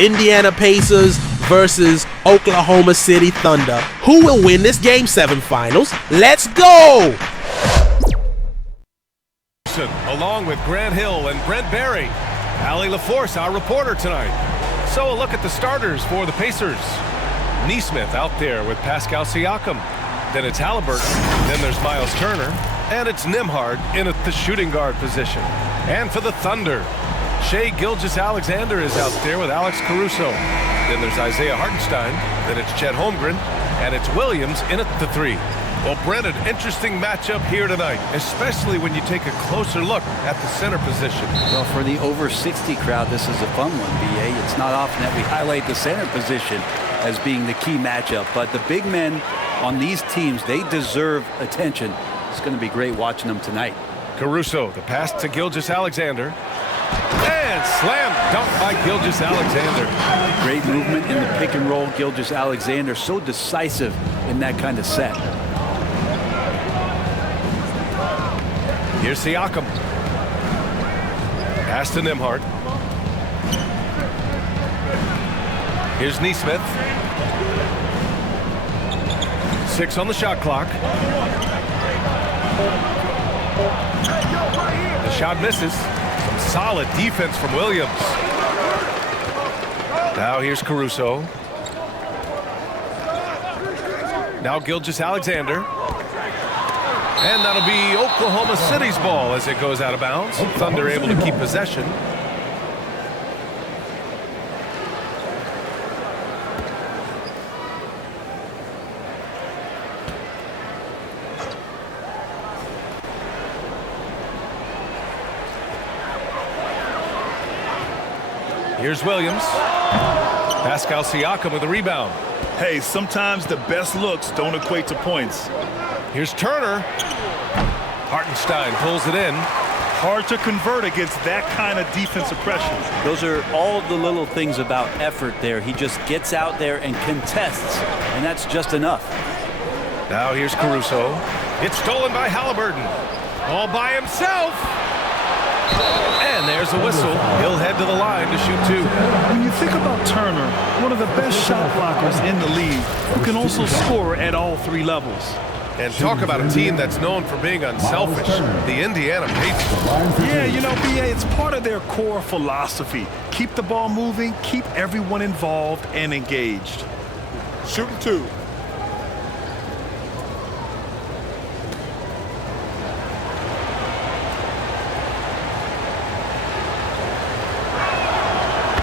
Indiana Pacers versus Oklahoma City Thunder. Who will win this Game 7 finals? Let's go! Along with Grant Hill and Brent Barry. Allie LaForce, our reporter tonight. So a look at the starters for the Pacers. Nesmith out there with Pascal Siakam. Then it's Halliburton. Then there's Miles Turner. And it's Nembhard in at the shooting guard position. And for the Thunder, Shai Gilgeous-Alexander is out there with Alex Caruso. Then there's Isaiah Hartenstein. Then it's Chet Holmgren. And it's Williams in at the 3. Well, Brent, an interesting matchup here tonight, especially when you take a closer look at the center position. Well, for the over 60 crowd, this is a fun one, BA. It's not often that we highlight the center position as being the key matchup, but the big men on these teams, they deserve attention. It's going to be great watching them tonight. Caruso, the pass to Gilgeous-Alexander. And slam dunk by Gilgeous-Alexander. Great movement in the pick and roll. Gilgeous-Alexander so decisive in that kind of set. Here's Siakam. Pass to Nembhard. Here's Nesmith. 6 on the shot clock. The shot misses. Some solid defense from Williams. Now here's Caruso. Now Gilgeous-Alexander. And that'll be Oklahoma City's ball as it goes out of bounds. Thunder able to keep possession. Here's Williams. Pascal Siakam with a rebound. Hey, sometimes the best looks don't equate to points. Here's Turner. Hartenstein pulls it in. Hard to convert against that kind of defensive pressure. Those are all the little things about effort there. He just gets out there and contests, and that's just enough. Now here's Caruso. It's stolen by Halliburton. All by himself. And there's a whistle. He'll head to the line to shoot 2. When you think about Turner, one of the best shot blockers in the league, who can also score at all 3 levels. And talk about a team that's known for being unselfish, the Indiana Pacers. Yeah, you know, BA, it's part of their core philosophy. Keep the ball moving, keep everyone involved and engaged. Shooting 2.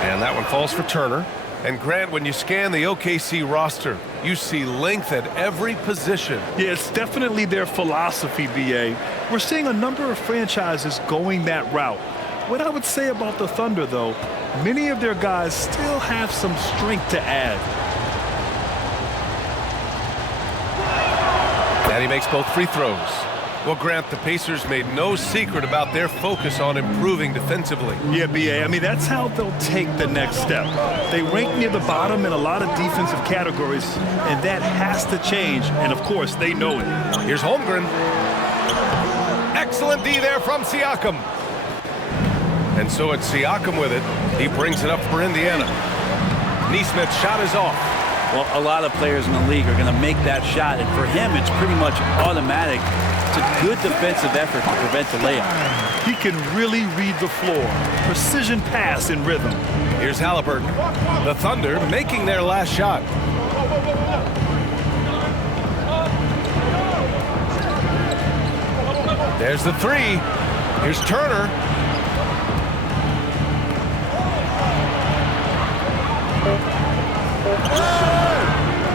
And that one falls for Turner. And Grant, when you scan the OKC roster, you see length at every position. Yeah, it's definitely their philosophy, BA. We're seeing a number of franchises going that route. What I would say about the Thunder, though, many of their guys still have some strength to add. And he makes both free throws. Well, Grant, the Pacers made no secret about their focus on improving defensively. Yeah, BA, I mean, that's how they'll take the next step. They rank near the bottom in a lot of defensive categories, and that has to change, and of course, they know it. Here's Holmgren. Excellent D there from Siakam. And so it's Siakam with it. He brings it up for Indiana. Nesmith's shot is off. Well, a lot of players in the league are going to make that shot, and for him, it's pretty much automatic. It's a good defensive effort to prevent the layup. He can really read the floor. Precision pass in rhythm. Here's Halliburton. The Thunder making their last shot. There's the 3. Here's Turner.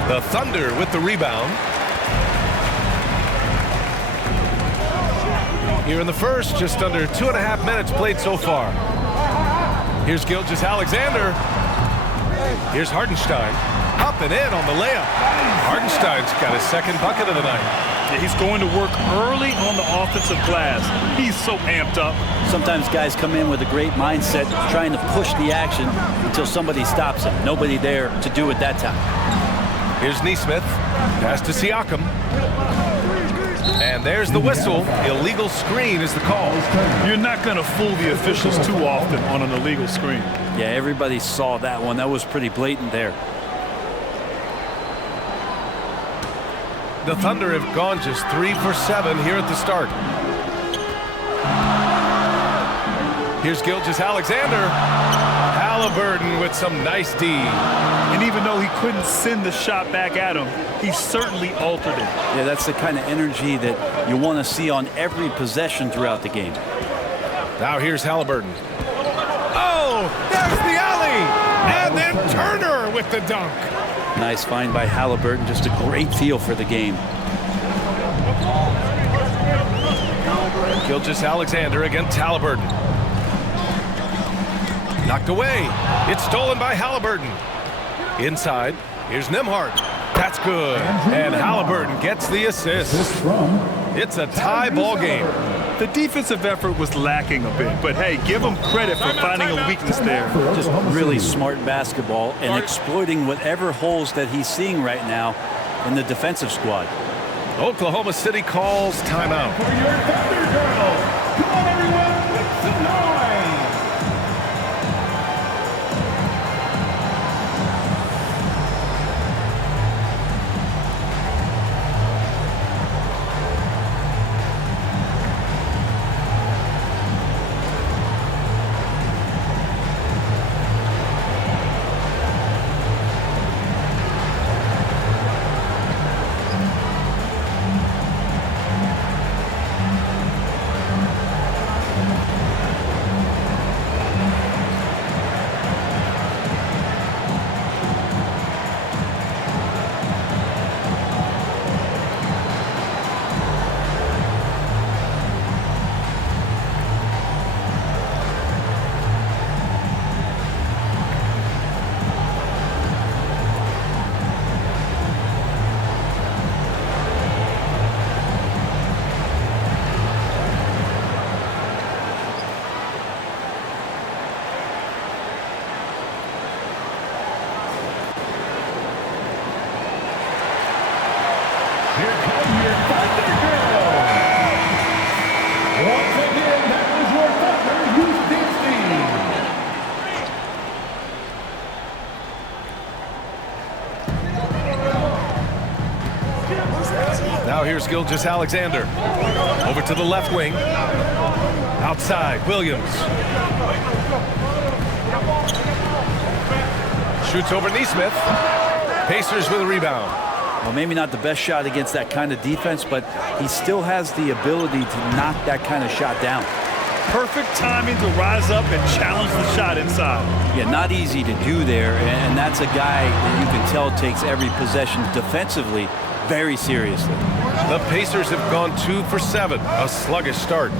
The Thunder with the rebound. Here in the first, just under 2.5 minutes played so far. Here's Gilgeous-Alexander. Here's Hartenstein. Up and in on the layup. Hartenstein's got his second bucket of the night. Yeah, he's going to work early on the offensive glass. He's so amped up. Sometimes guys come in with a great mindset, trying to push the action until somebody stops him. Nobody there to do it that time. Here's Nesmith. Pass to Siakam. And And there's the whistle. Illegal screen is the call. You're not going to fool the officials too often on an illegal screen. Yeah, everybody saw that one. That was pretty blatant there. The Thunder have gone just 3 for 7 here at the start. Here's Gilgeous-Alexander. Halliburton with some nice D. And even though he couldn't send the shot back at him, he certainly altered it. Yeah, that's the kind of energy that you want to see on every possession throughout the game. Now here's Halliburton. Oh, there's the alley! And then Turner with the dunk. Nice find by Halliburton. Just a great feel for the game. Gilgeous-Alexander against Halliburton. Knocked away. It's stolen by Halliburton. Inside. Here's Nembhard. That's good. And Halliburton gets the assist. It's a tie ball game. The defensive effort was lacking a bit, but hey, give him credit for finding a weakness there. Just really smart basketball and exploiting whatever holes that he's seeing right now in the defensive squad. Oklahoma City calls timeout. For your Thunder Girls, come on everyone, make some noise! Here come your Thunder Girls. Once again, that was your Thunder Youth Dance Team. Now here's Gilgeous-Alexander. Over to the left wing. Outside, Williams. Shoots over Neesmith. Pacers with a rebound. Well, maybe not the best shot against that kind of defense, but he still has the ability to knock that kind of shot down. Perfect timing to rise up and challenge the shot inside. Yeah, not easy to do there, and that's a guy that you can tell takes every possession defensively very seriously. The Pacers have gone 2 for 7, a sluggish start.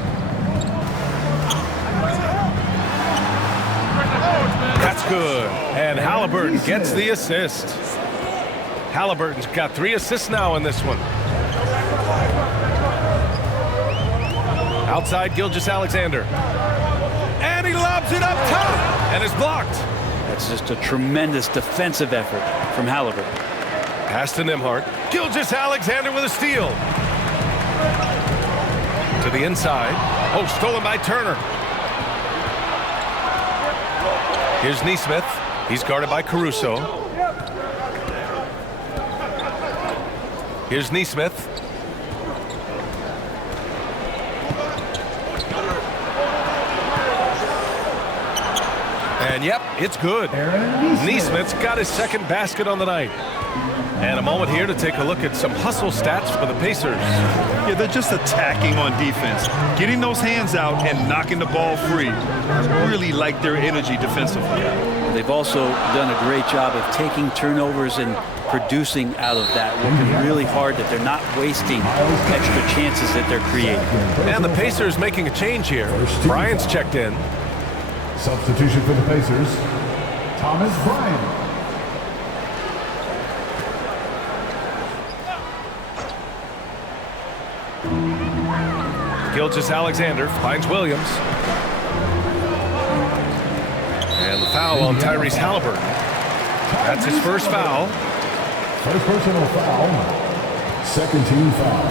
That's good, and Halliburton gets the assist. Halliburton's got 3 assists now in this one. Outside, Gilgeous-Alexander. And he lobs it up top and is blocked. That's just a tremendous defensive effort from Halliburton. Pass to Nembhard. Gilgeous-Alexander with a steal. To the inside. Oh, stolen by Turner. Here's Neesmith. He's guarded by Caruso. Here's Neesmith. And yep, it's good. Neesmith's got his second basket on the night. And a moment here to take a look at some hustle stats for the Pacers. Yeah, they're just attacking on defense, getting those hands out and knocking the ball free. I really like their energy defensively. They've also done a great job of taking turnovers and producing out of that, working really hard that they're not wasting extra chances that they're creating. And the Pacers making a change here. Bryant's checked in. Substitution for the Pacers, Thomas Bryant. Gilgeous-Alexander finds Williams. And the foul on Tyrese Halliburton. That's his first foul. First personal foul. Second team foul.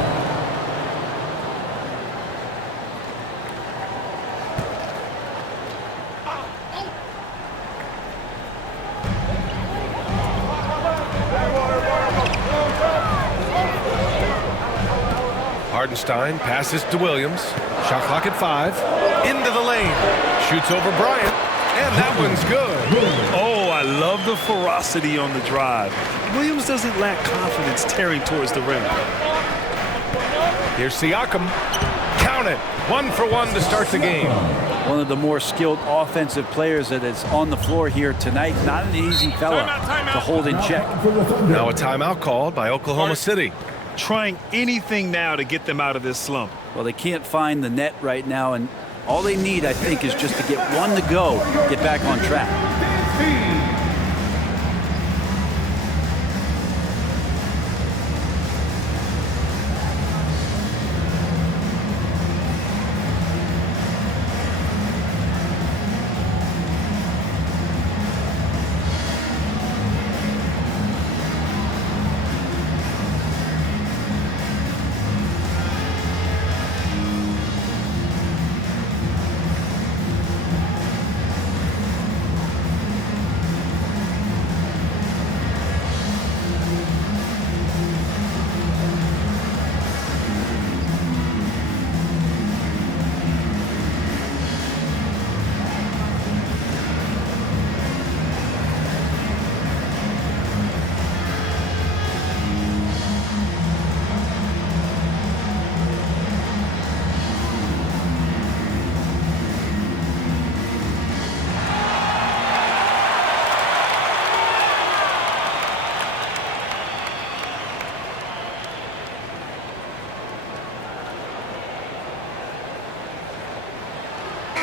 Hardenstein passes to Williams. Shot clock at 5. Into the lane. Shoots over Bryant. And that one's good. Oh, I love the ferocity on the drive. Williams doesn't lack confidence tearing towards the rim. Here's Siakam. Count it. 1 for 1 to start the game. One of the more skilled offensive players that is on the floor here tonight. Not an easy fella to hold in check. Now a timeout called by Oklahoma City. Trying anything now to get them out of this slump. Well, they can't find the net right now, and all they need, I think, is just to get one to go, get back on track.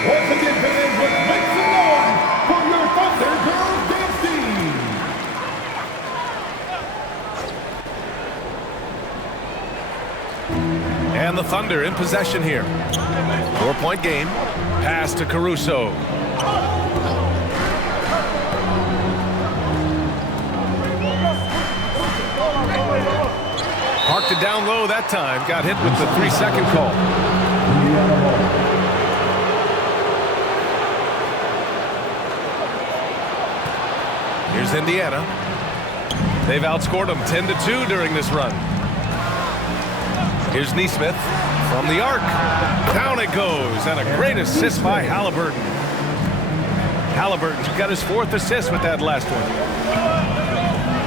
Once again, fans, let's make some noise for your Thunder Girls dance team. And the Thunder in possession here. 4-point game. Pass to Caruso. Parked it down low that time. Got hit with the 3-second call. Here's Indiana. They've outscored them 10-2 during this run. Here's Neesmith from the arc. Down it goes, and a great assist by Halliburton. Halliburton's got his 4th assist with that last one.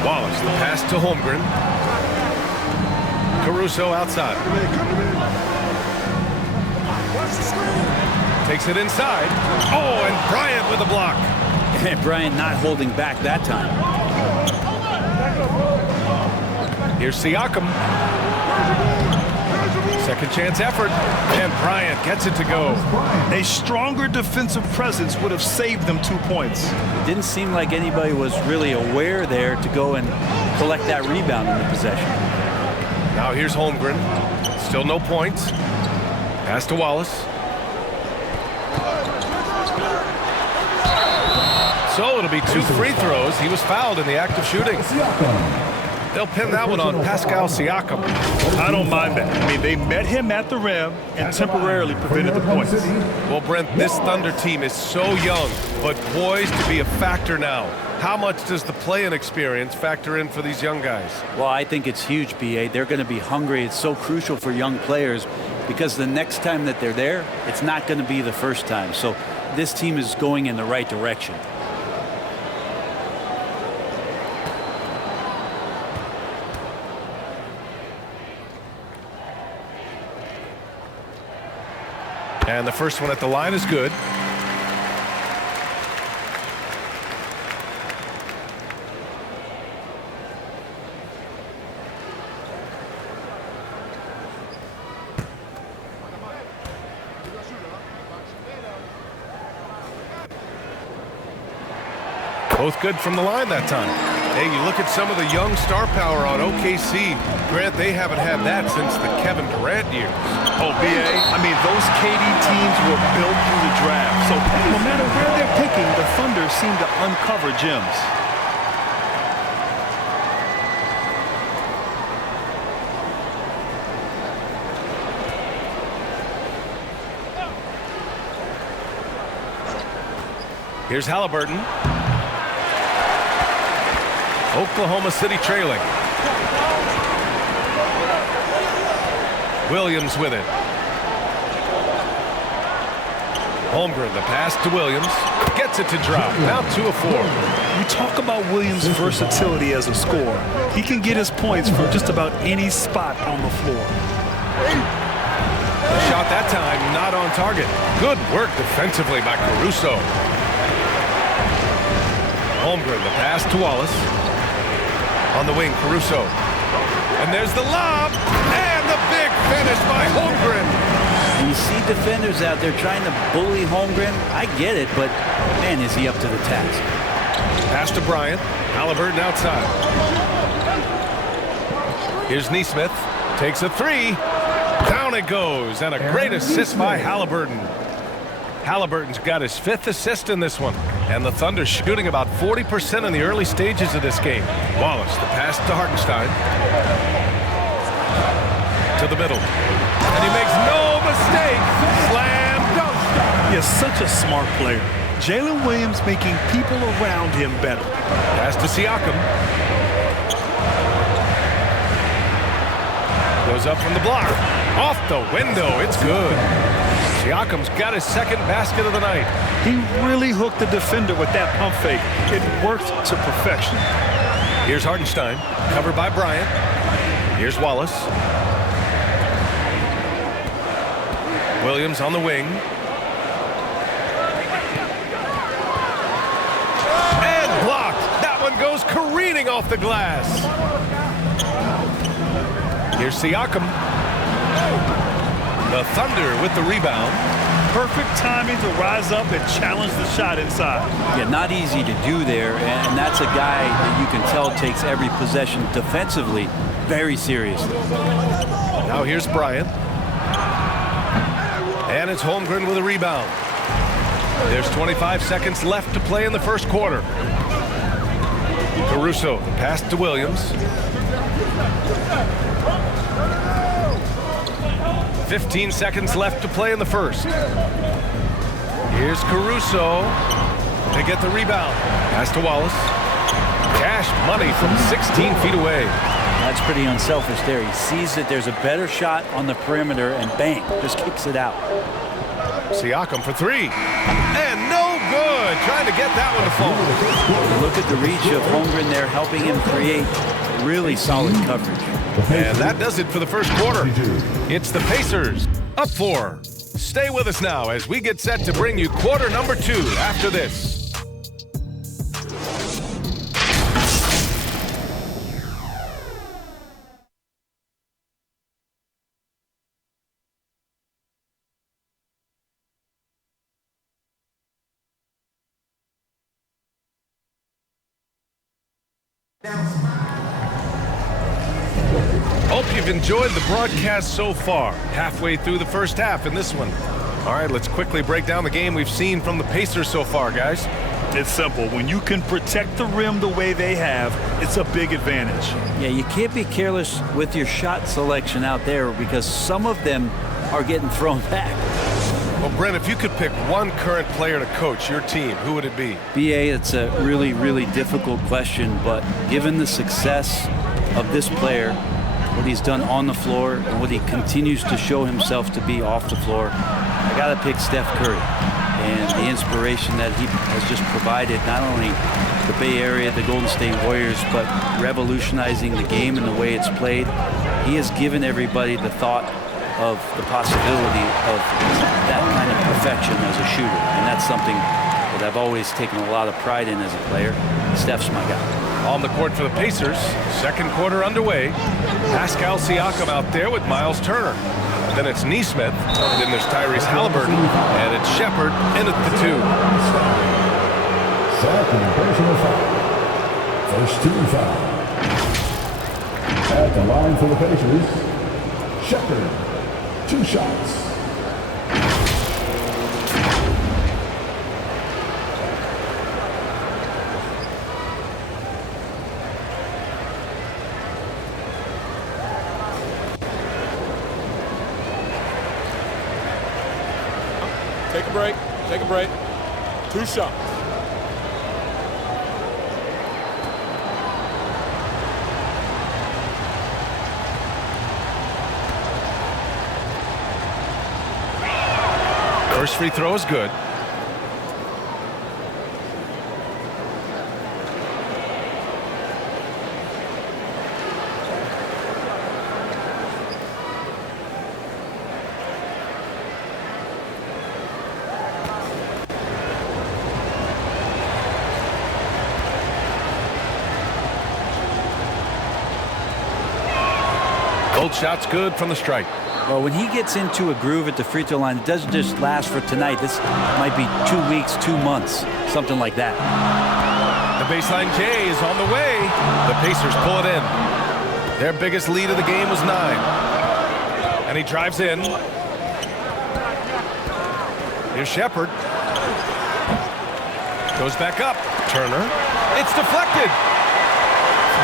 Wallace, the pass to Holmgren. Caruso outside. Takes it inside. Oh, and Bryant with a block. And Bryant not holding back that time. Here's Siakam. Second chance effort, and Bryant gets it to go. A stronger defensive presence would have saved them 2 points. It didn't seem like anybody was really aware there to go and collect that rebound in the possession. Now here's Holmgren. Still no points. Pass to Wallace. So it'll be 2 free throws. He was fouled in the act of shooting. They'll pin that one on Pascal Siakam. I don't mind that. I mean, they met him at the rim and temporarily prevented the points. Well, Brent, this Thunder team is so young, but poised to be a factor now. How much does the play-in experience factor in for these young guys? Well, I think it's huge, BA. They're going to be hungry. It's so crucial for young players because the next time that they're there, it's not going to be the first time. So this team is going in the right direction. And the first one at the line is good. Both good from the line that time. Hey, you look at some of the young star power on OKC. Grant, they haven't had that since the Kevin Durant years. Oh, BA, I mean, those KD teams were built through the draft. So no matter where they're picking, the Thunder seem to uncover gems. Here's Halliburton. Oklahoma City trailing. Williams with it. Holmgren, the pass to Williams. Gets it to drop. Now 2 of 4. You talk about Williams' versatility as a scorer. He can get his points from just about any spot on the floor. The shot that time not on target. Good work defensively by Caruso. Holmgren, the pass to Wallace. On the wing, Caruso. And there's the lob. And the big finish by Holmgren. And you see defenders out there trying to bully Holmgren. I get it, but man, is he up to the task. Pass to Bryant. Halliburton outside. Here's Neesmith. Takes a 3. Down it goes. And a great assist by Halliburton. Halliburton's got his 5th assist in this one. And the Thunder shooting about 40% in the early stages of this game. Wallace, the pass to Hartenstein. To the middle. And he makes no mistake. Slam dunk. He is such a smart player. Jalen Williams making people around him better. Pass to Siakam. Goes up from the block. Off the window. It's good. Siakam's got his 2nd basket of the night. He really hooked the defender with that pump fake. It worked to perfection. Here's Hartenstein. Covered by Bryant. Here's Wallace. Williams on the wing. And blocked. That one goes careening off the glass. Here's Siakam. The Thunder with the rebound. Perfect timing to rise up and challenge the shot inside. Yeah, not easy to do there, and that's a guy that you can tell takes every possession defensively very seriously. Now here's Bryant. And it's Holmgren with a rebound. There's 25 seconds left to play in the first quarter. Caruso, the pass to Williams. 15 seconds left to play in the first. Here's Caruso to get the rebound. Pass to Wallace. Cash money from 16 feet away. That's pretty unselfish there. He sees that there's a better shot on the perimeter and bang, just kicks it out. Siakam for 3. And no good. Trying to get that one to fall. Look at the reach of Holmgren there, helping him create really solid coverage. And that does it for the first quarter. It's the Pacers up 4. Stay with us now as we get set to bring you quarter number 2 after this. Hope you've enjoyed the broadcast so far. Halfway through the first half in this one. All right, let's quickly break down the game we've seen from the Pacers so far, guys. It's simple. When you can protect the rim the way they have, it's a big advantage. Yeah, you can't be careless with your shot selection out there because some of them are getting thrown back. Well, Brent, if you could pick one current player to coach your team, who would it be? BA, it's a really, really difficult question, but given the success of this player, what he's done on the floor and what he continues to show himself to be off the floor, I got to pick Steph Curry. And the inspiration that he has just provided, not only the Bay Area, the Golden State Warriors, but revolutionizing the game and the way it's played. He has given everybody the thought of the possibility of that kind of perfection as a shooter. And that's something that I've always taken a lot of pride in as a player. Steph's my guy. On the court for the Pacers, second quarter underway. Pascal Siakam out there with Miles Turner. Then it's Neesmith. Then there's Tyrese Halliburton. And it's Shepherd in at the 2. Second personal foul. First team foul. At the line for the Pacers, Shepherd. 2 shots. Take a break. Take a break. 2 shots. First free throw is good. Gold shot's good from the stripe. Well, when he gets into a groove at the free throw line, it doesn't just last for tonight. This might be 2 weeks, 2 months, something like that. The baseline J is on the way. The Pacers pull it in. Their biggest lead of the game was 9. And he drives in. Here's Shepard. Goes back up. Turner. It's deflected.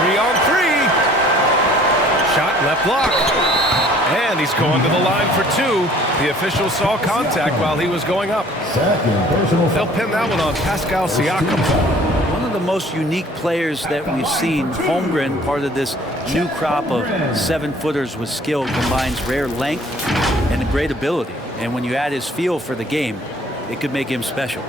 3 on 3. Shot left block. And he's going to the line for 2. The official saw contact while he was going up. They'll pin that one on Pascal Siakam. One of the most unique players that we've seen. Holmgren, part of this new crop of 7-footers with skill, combines rare length and a great ability. And when you add his feel for the game, it could make him special.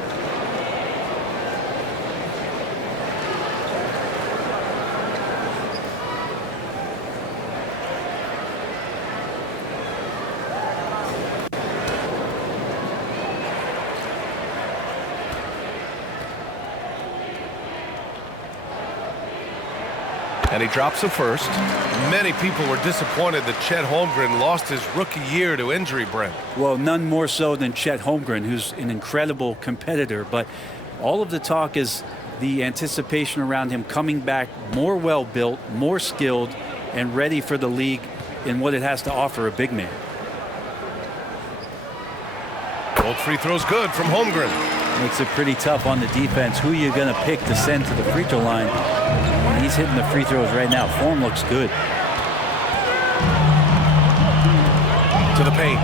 And he drops the first. Many people were disappointed that Chet Holmgren lost his rookie year to injury, Brent. Well, none more so than Chet Holmgren, who's an incredible competitor. But all of the talk is the anticipation around him coming back more well-built, more skilled, and ready for the league in what it has to offer a big man. Both free throws good from Holmgren. Makes it pretty tough on the defense. Who are you going to pick to send to the free throw line? He's hitting the free throws right now. Form looks good. To the paint.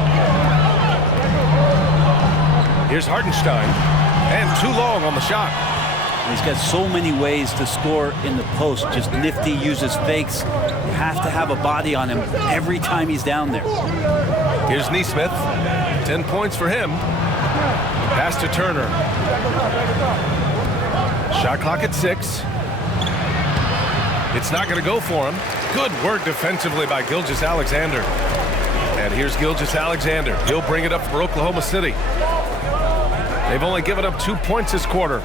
Here's Hartenstein. And too long on the shot. He's got so many ways to score in the post. Just nifty, uses fakes. You have to have a body on him every time he's down there. Here's Neesmith. 10 points for him. Pass to Turner. Shot clock at 6. It's not going to go for him. Good work defensively by Gilgeous-Alexander. And here's Gilgeous-Alexander. He'll bring it up for Oklahoma City. They've only given up 2 points this quarter.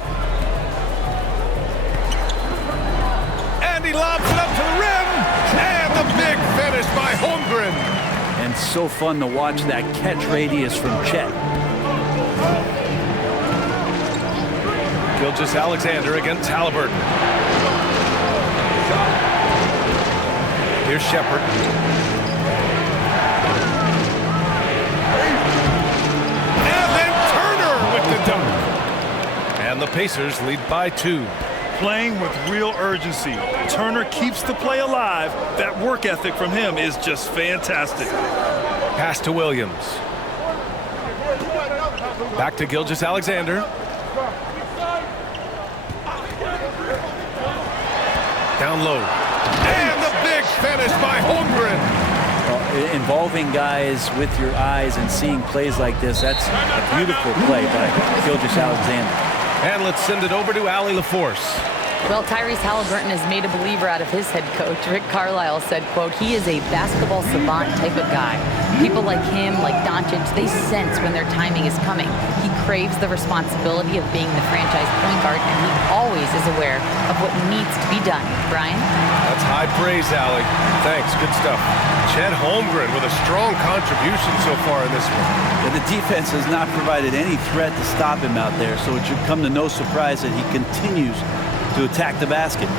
And he lobs it up to the rim. And the big finish by Holmgren. And so fun to watch that catch radius from Chet. Gilgeous-Alexander against Halliburton. Here's Shepard. And then Turner with the dunk. And the Pacers lead by 2. Playing with real urgency. Turner keeps the play alive. That work ethic from him is just fantastic. Pass to Williams. Back to Gilgeous-Alexander. Down low. And the big finish by Holmgren. Well, involving guys with your eyes and seeing plays like this, that's a beautiful play by Gilgeous-Alexander. And let's send it over to Allie LaForce. Well, Tyrese Halliburton has made a believer out of his head coach. Rick Carlisle said, quote, he is a basketball savant type of guy. People like him, like Doncic, they sense when their timing is coming. He craves the responsibility of being the franchise point guard, and he always is aware of what needs to be done. Brian? That's high praise, Allie. Thanks, good stuff. Chet Holmgren with a strong contribution so far in this one. And the defense has not provided any threat to stop him out there, so it should come to no surprise that he continues to attack the basket.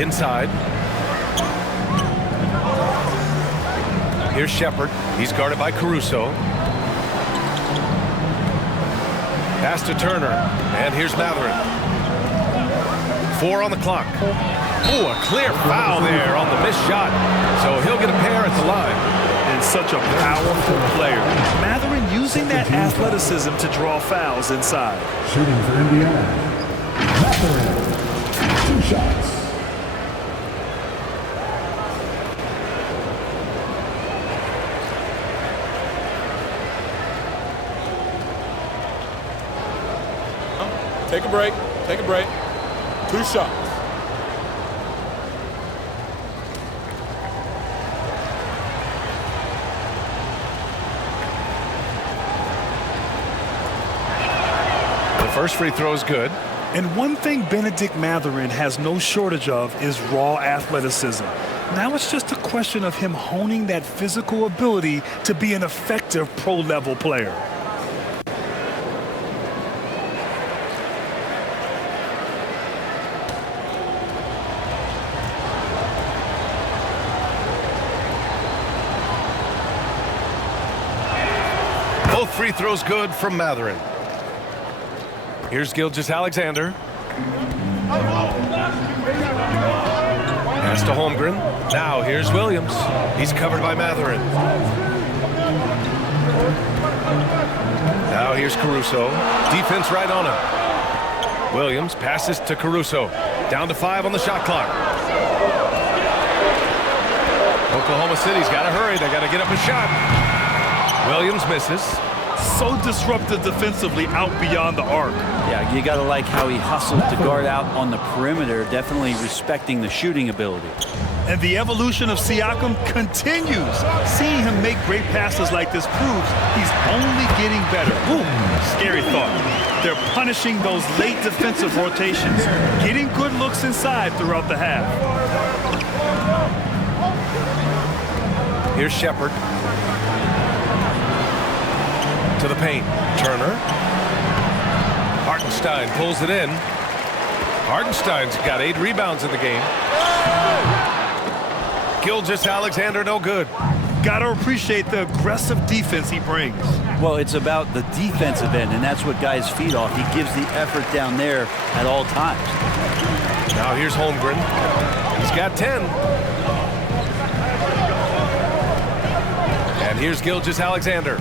Inside. Here's Shepard. He's guarded by Caruso. Pass to Turner. And here's Matherin. 4 on the clock. Ooh, a clear foul there on the missed shot. So he'll get a pair at the line. And such a powerful player. Matherin using that athleticism to draw fouls inside. Shooting for Indiana. Matherin. 2 shots. Take a break. Take a break. 2 shots. The first free throw is good. And one thing Benedict Matherin has no shortage of is raw athleticism. Now it's just a question of him honing that physical ability to be an effective pro-level player. Both free throws good from Matherin. Here's Gilgeous-Alexander. Pass to Holmgren. Now here's Williams. He's covered by Matherin. Now here's Caruso. Defense right on him. Williams passes to Caruso. Down to 5 on the shot clock. Oklahoma City's got to hurry. They got to get up a shot. Williams misses. So disruptive defensively out beyond the arc. Yeah, you got to like how he hustled to guard out on the perimeter, definitely respecting the shooting ability. And the evolution of Siakam continues. Seeing him make great passes like this proves he's only getting better. Ooh, scary thought. They're punishing those late defensive rotations, getting good looks inside throughout the half. Here's Shepard. To the paint. Turner. Hartenstein pulls it in. Hartenstein's got 8 rebounds in the game. Gilgeous-Alexander no good. Gotta appreciate the aggressive defense he brings. Well, it's about the defensive end, and that's what guys feed off. He gives the effort down there at all times. Now here's Holmgren. He's got 10. And here's Gilgeous-Alexander.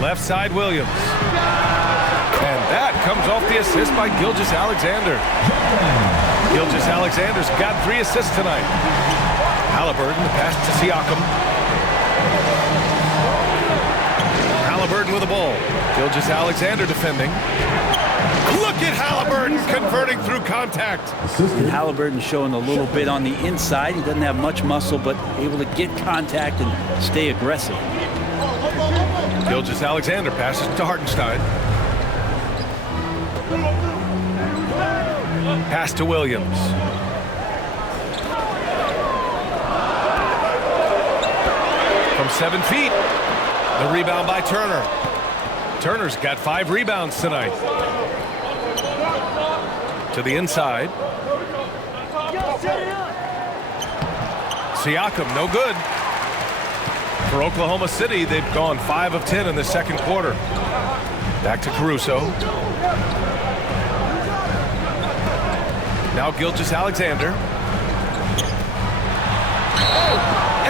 Left side, Williams. And that comes off the assist by Gilgeous-Alexander. Gilgeous-Alexander's got 3 assists tonight. Halliburton, the pass to Siakam. Halliburton with the ball. Gilgeous-Alexander defending. Look at Halliburton converting through contact. And Halliburton showing a little bit on the inside. He doesn't have much muscle, but able to get contact and stay aggressive. Gilgeous-Alexander passes to Hartenstein. Pass to Williams. From 7 feet. The rebound by Turner. Turner's got 5 rebounds tonight. To the inside. Siakam, no good. For Oklahoma City, they've gone 5 of 10 in the second quarter. Back to Caruso. Now Gilgeous-Alexander.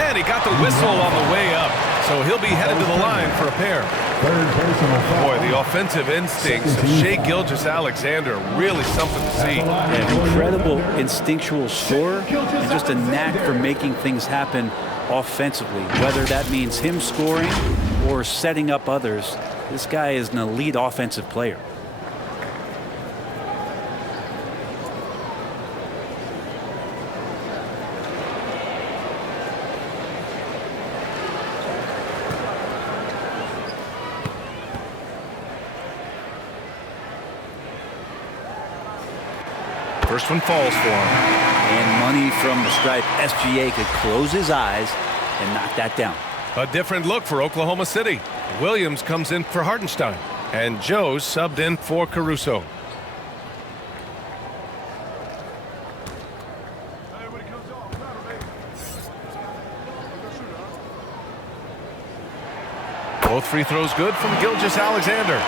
And he got the whistle on the way up. So he'll be headed to the line for a pair. Boy, the offensive instincts of Shai Gilgeous-Alexander, really something to see. An incredible instinctual scorer and just a knack for making things happen offensively, whether that means him scoring or setting up others. This guy is an elite offensive player. First one falls for him. And money from the stripe. SGA could close his eyes and knock that down. A different look for Oklahoma City. Williams comes in for Hartenstein. And Joe subbed in for Caruso. Both free throws good from Gilgeous Alexander. And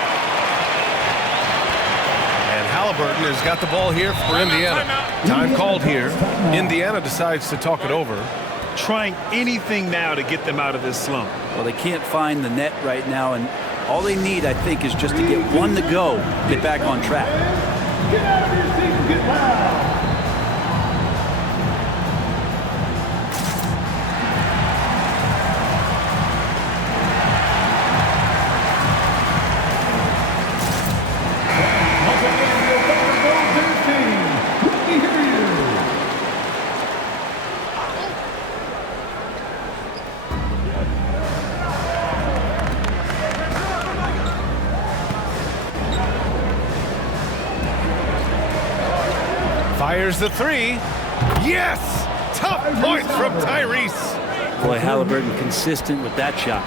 Halliburton has got the ball here for Indiana. Time called here. Indiana decides to talk it over. Trying anything now to get them out of this slump. Well, they can't find the net right now, and all they need, I think, is just to get one to go, get back on track. Get out of your seats and get loud. Fires the three. Yes! Tough points from Tyrese. Boy, Halliburton consistent with that shot.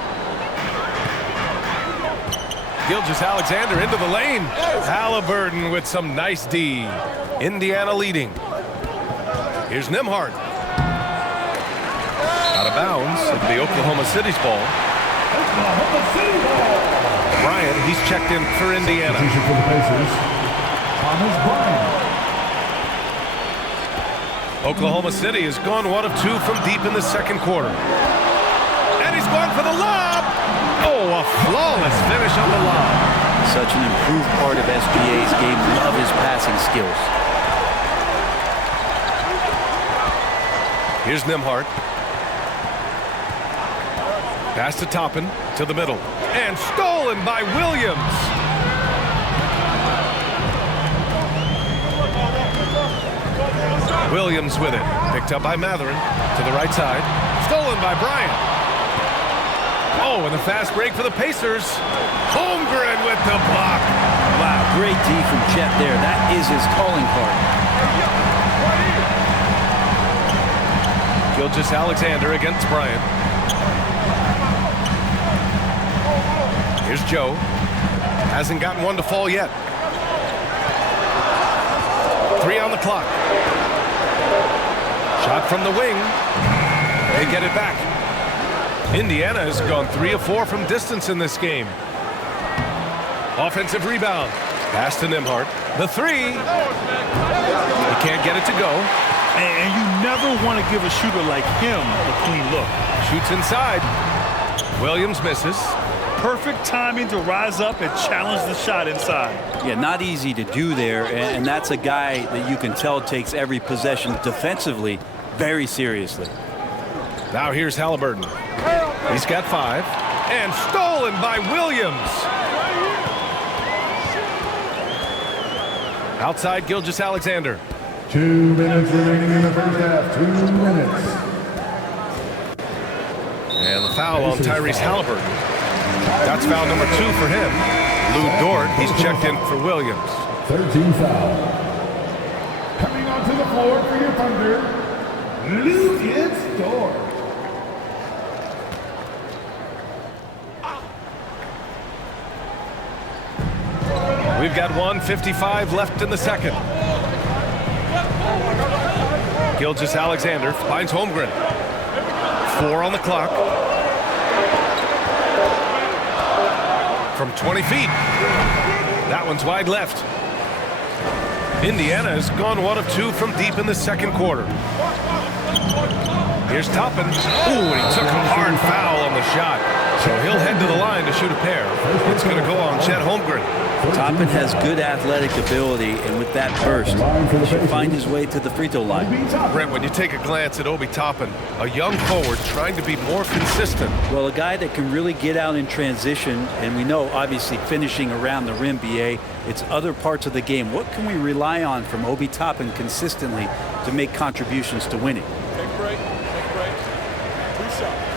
Gilgeous Alexander into the lane. Halliburton with some nice D. Indiana leading. Here's Nembhard. Out of bounds. It'll be Oklahoma City's ball. Oklahoma City ball. Bryant, he's checked in for Indiana. Substitution for the Pacers, Thomas Bryant. Oklahoma City has gone 1 of 2 from deep in the second quarter. And he's going for the lob. Oh, a flawless finish on the lob. Such an improved part of SGA's game. Love his passing skills. Here's Nembhard. Pass to Toppin, to the middle. And stolen by Williams. Williams with it. Picked up by Matherin. To the right side. Stolen by Bryant. Oh, and the fast break for the Pacers. Holmgren with the block. Wow, great D from Chet there. That is his calling card. Gilgeous Alexander against Bryant. Here's Joe. Hasn't gotten one to fall yet. 3 on the clock. Shot from the wing. They get it back. Indiana has gone 3 of 4 from distance in this game. Offensive rebound. Pass to Nembhard. The three. He can't get it to go. And you never want to give a shooter like him a clean look. Shoots inside. Williams misses. Perfect timing to rise up and challenge the shot inside. Yeah, not easy to do there, and that's a guy that you can tell takes every possession defensively very seriously. Now here's Halliburton. He's got 5. And stolen by Williams. Outside Gilgeous Alexander. 2 minutes remaining in the first half. 2 minutes. And the foul on Tyrese Halliburton. That's foul number 2 for him. Lou Dort, he's checked in for Williams. 13 foul. Coming onto the floor for your Thunder, Lucas Dort. We've got 1:55 left in the second. Gilgeous Alexander finds Holmgren. 4 on the clock. From 20 feet. That one's wide left. Indiana has gone 1 of 2 from deep in the second quarter. Here's Toppin. Ooh, and he took a hard foul on the shot. So he'll head to the line to shoot a pair. It's going to go on Chet Holmgren. Toppin has good athletic ability, and with that burst, he should find his way to the free throw line. Brent, when you take a glance at Obi Toppin, a young forward trying to be more consistent. Well, a guy that can really get out in transition, and we know, obviously, finishing around the rim, BA, it's other parts of the game. What can we rely on from Obi Toppin consistently to make contributions to winning? Take a break. Take a break. 2 shots.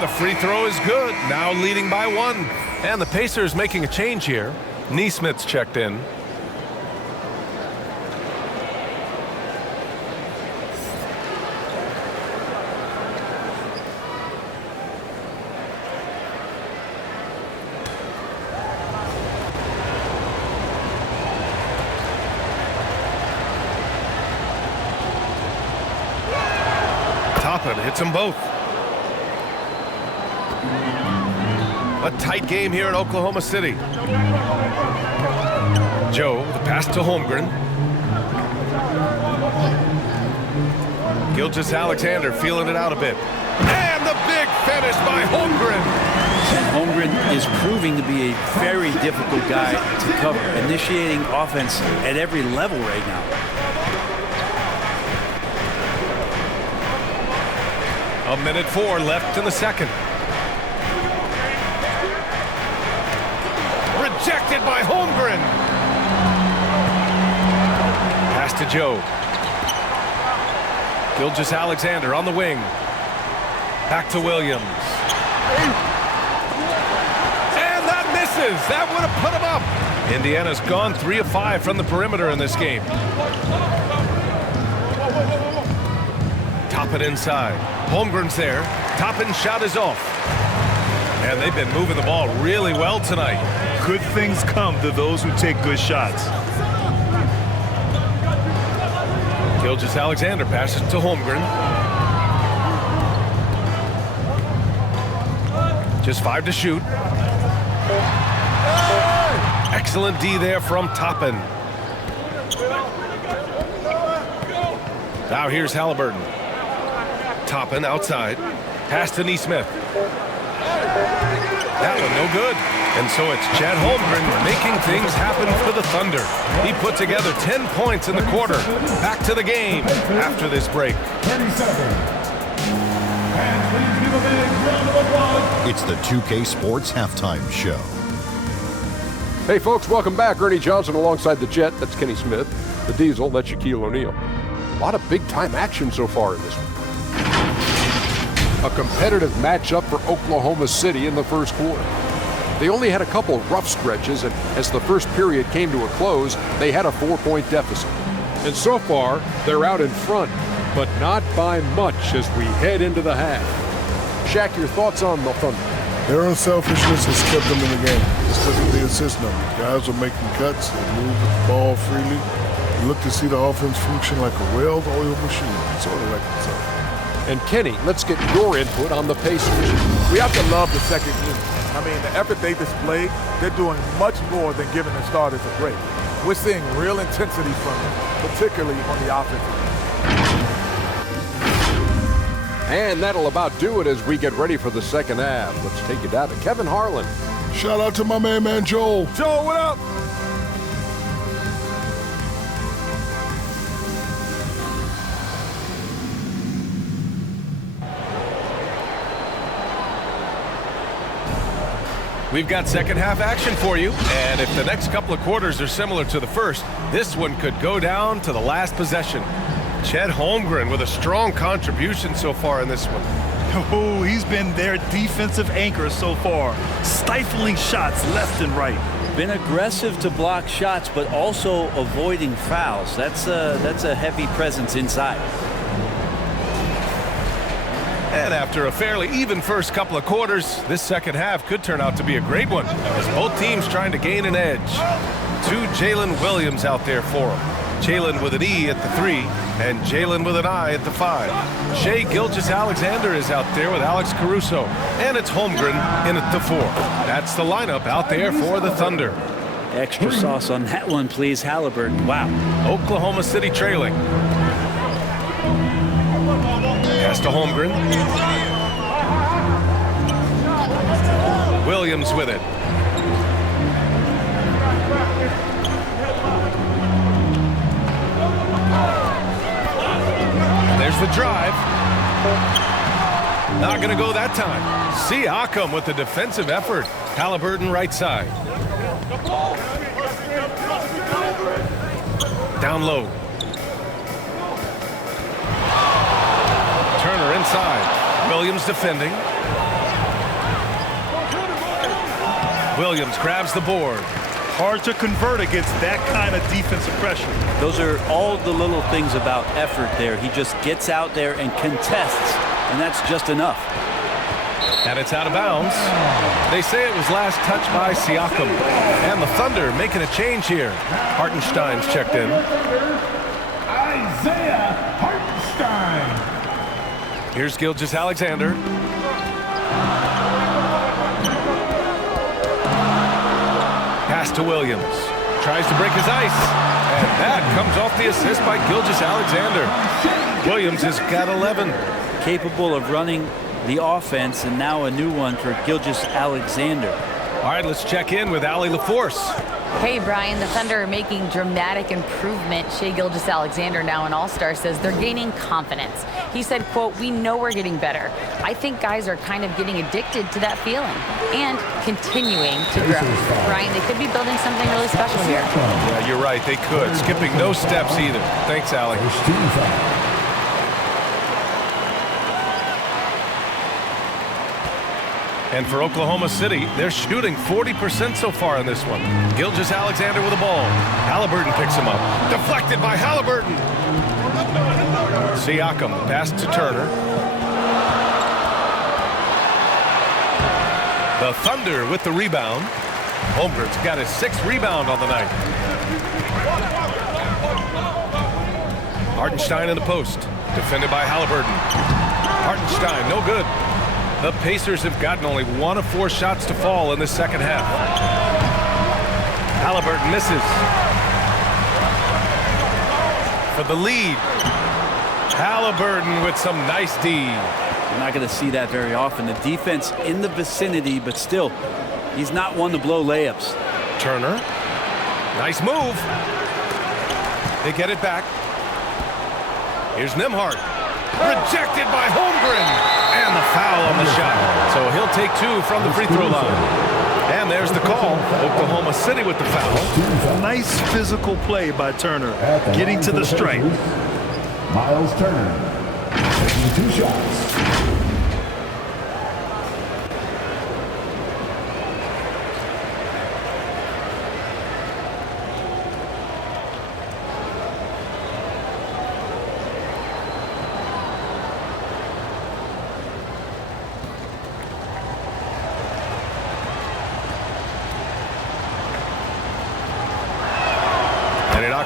The free throw is good. Now leading by 1. And the Pacers making a change here. Neesmith's checked in. Toppin hits them both. A tight game here in Oklahoma City. Joe, the pass to Holmgren. Gilgis Alexander feeling it out a bit. And the big finish by Holmgren. And Holmgren is proving to be a very difficult guy to cover, initiating offense at every level right now. A minute 4 left in the second. Rejected by Holmgren. Pass to Joe. Gilgis Alexander on the wing. Back to Williams. And that misses. That would have put him up. Indiana's gone 3 of 5 from the perimeter in this game. Toppin inside. Holmgren's there. Toppin's shot is off. And they've been moving the ball really well tonight. Good things come to those who take good shots. Gilgis Alexander passes to Holmgren. Just 5 to shoot. Excellent D there from Toppin. Now here's Halliburton. Toppin outside. Pass to Neesmith. That one no good. And so it's Chad Holmgren making things happen for the Thunder. He put together 10 points in the quarter. Back to the game after this break. 30 seconds. And please give a big round of applause. It's the 2K Sports Halftime Show. Hey folks, welcome back. Ernie Johnson alongside the Jet, that's Kenny Smith. The Diesel, that's Shaquille O'Neal. A lot of big-time action so far in this one. A competitive matchup for Oklahoma City in the first quarter. They only had a couple rough stretches, and as the first period came to a close, they had a 4-point deficit. And so far, they're out in front, but not by much as we head into the half. Shaq, your thoughts on the Thunder? Their unselfishness has kept them in the game. Specifically assist numbers. Guys are making cuts, they move the ball freely. You look to see the offense function like a well-oiled machine, sort of like itself. And Kenny, let's get your input on the Pacers. We have to love the second unit. I mean, the effort they displayed, they're doing much more than giving the starters a break. We're seeing real intensity from them, particularly on the offensive end. And that'll about do it as we get ready for the second half. Let's take it down to Kevin Harlan. Shout out to my man Joel. Joel, what up? We've got second half action for you, and if the next couple of quarters are similar to the first, this one could go down to the last possession. Chet Holmgren with a strong contribution so far in this one. Oh, he's been their defensive anchor so far, stifling shots left and right. Been aggressive to block shots, but also avoiding fouls. That's a heavy presence inside. And after a fairly even first couple of quarters, this second half could turn out to be a great one, as both teams trying to gain an edge. 2 Jalen Williams out there for them. Jalen with an E at the 3, and Jalen with an I at the 5. Shai Gilgeous-Alexander is out there with Alex Caruso, and it's Holmgren in at the 4. That's the lineup out there for the Thunder. Extra sauce on that one, please, Halliburton. Wow. Oklahoma City trailing. Pass to Holmgren. Williams with it. There's the drive. Not going to go that time. Siakam with the defensive effort. Halliburton right side. Down low. Turner inside. Williams defending. Williams grabs the board. Hard to convert against that kind of defensive pressure. Those are all the little things about effort there. He just gets out there and contests, and that's just enough. And it's out of bounds. They say it was last touched by Siakam. And the Thunder making a change here. Hartenstein's checked in. Isaiah Hartenstein. Here's Gilgeous Alexander. Pass to Williams. Tries to break his ice. And that comes off the assist by Gilgeous Alexander. Williams has got 11. Capable of running the offense, and now a new one for Gilgeous Alexander. All right, let's check in with Allie LaForce. Hey, Brian, the Thunder are making dramatic improvement. Shai Gilgeous-Alexander, now an all-star, says they're gaining confidence. He said, quote, "We know we're getting better. I think guys are kind of getting addicted to that feeling and continuing to grow." Brian, they could be building something really special here. Yeah, you're right, they could. Skipping no steps either. Thanks, Allie. And for Oklahoma City, they're shooting 40% so far in this one. Gilgeous Alexander with the ball. Halliburton picks him up. Deflected by Halliburton. Siakam pass to Turner. The Thunder with the rebound. Holmgren's got his 6th rebound on the night. Hartenstein in the post. Defended by Halliburton. Hartenstein, no good. The Pacers have gotten only 1 of 4 shots to fall in the second half. Halliburton misses. For the lead. Halliburton with some nice D. You're not going to see that very often. The defense in the vicinity, but still, he's not one to blow layups. Turner. Nice move. They get it back. Here's Nembhard. Rejected by Holmgren. And the foul on the shot. So he'll take 2 from the free throw line. And there's the call. Oklahoma City with the foul. Nice physical play by Turner, getting to the stripe. Miles Turner taking 2 shots.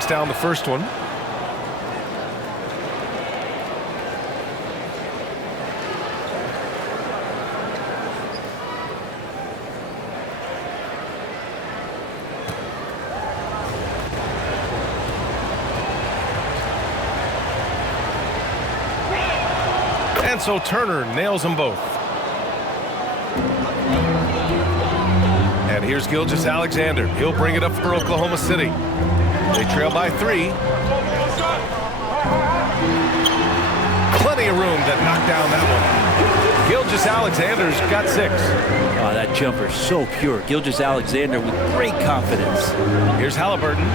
Down the first one. And so Turner nails them both. And here's Gilgeous Alexander. He'll bring it up for Oklahoma City. They trail by 3. Plenty of room to knock down that one. Gilgeous Alexander's got 6. Oh, that jumper so pure. Gilgeous Alexander with great confidence. Here's Halliburton.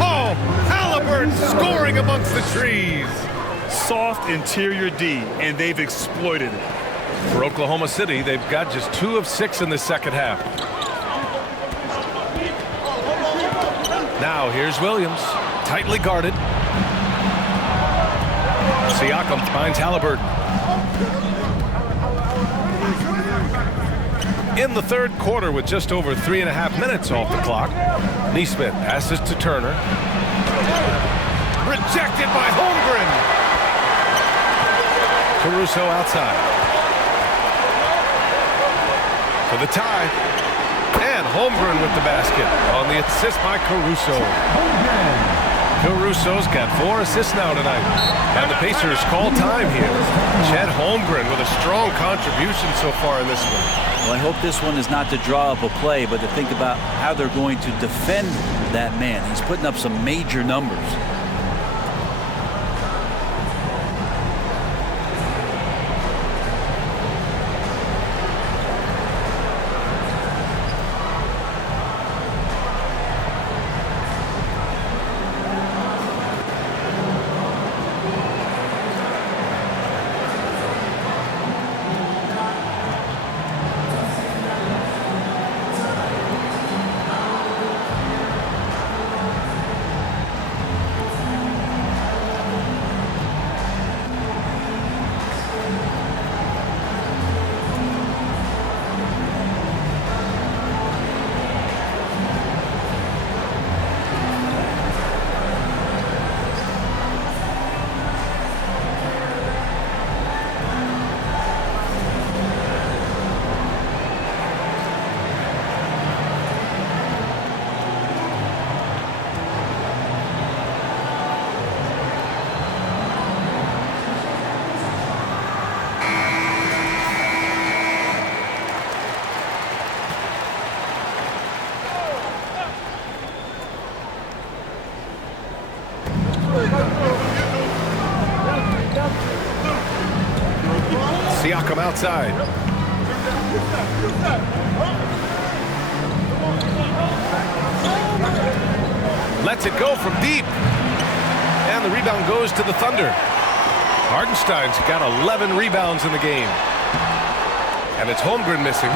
Oh, Halliburton scoring amongst the trees. Soft interior D, and they've exploited it. For Oklahoma City, they've got just 2 of 6 in the second half. Now here's Williams, tightly guarded. Siakam finds Halliburton. In the third quarter with just over 3.5 minutes off the clock, Nesmith passes to Turner. Rejected by Holmgren. Caruso outside. For the tie. And Holmgren with the basket on the assist by Caruso. Caruso's got 4 assists now tonight. And the Pacers call time here. Chet Holmgren with a strong contribution so far in this one. Well, I hope this one is not to draw up a play, but to think about how they're going to defend that man. He's putting up some major numbers. Siakam outside. Lets it go from deep. And the rebound goes to the Thunder. Hartenstein's got 11 rebounds in the game. And it's Holmgren missing.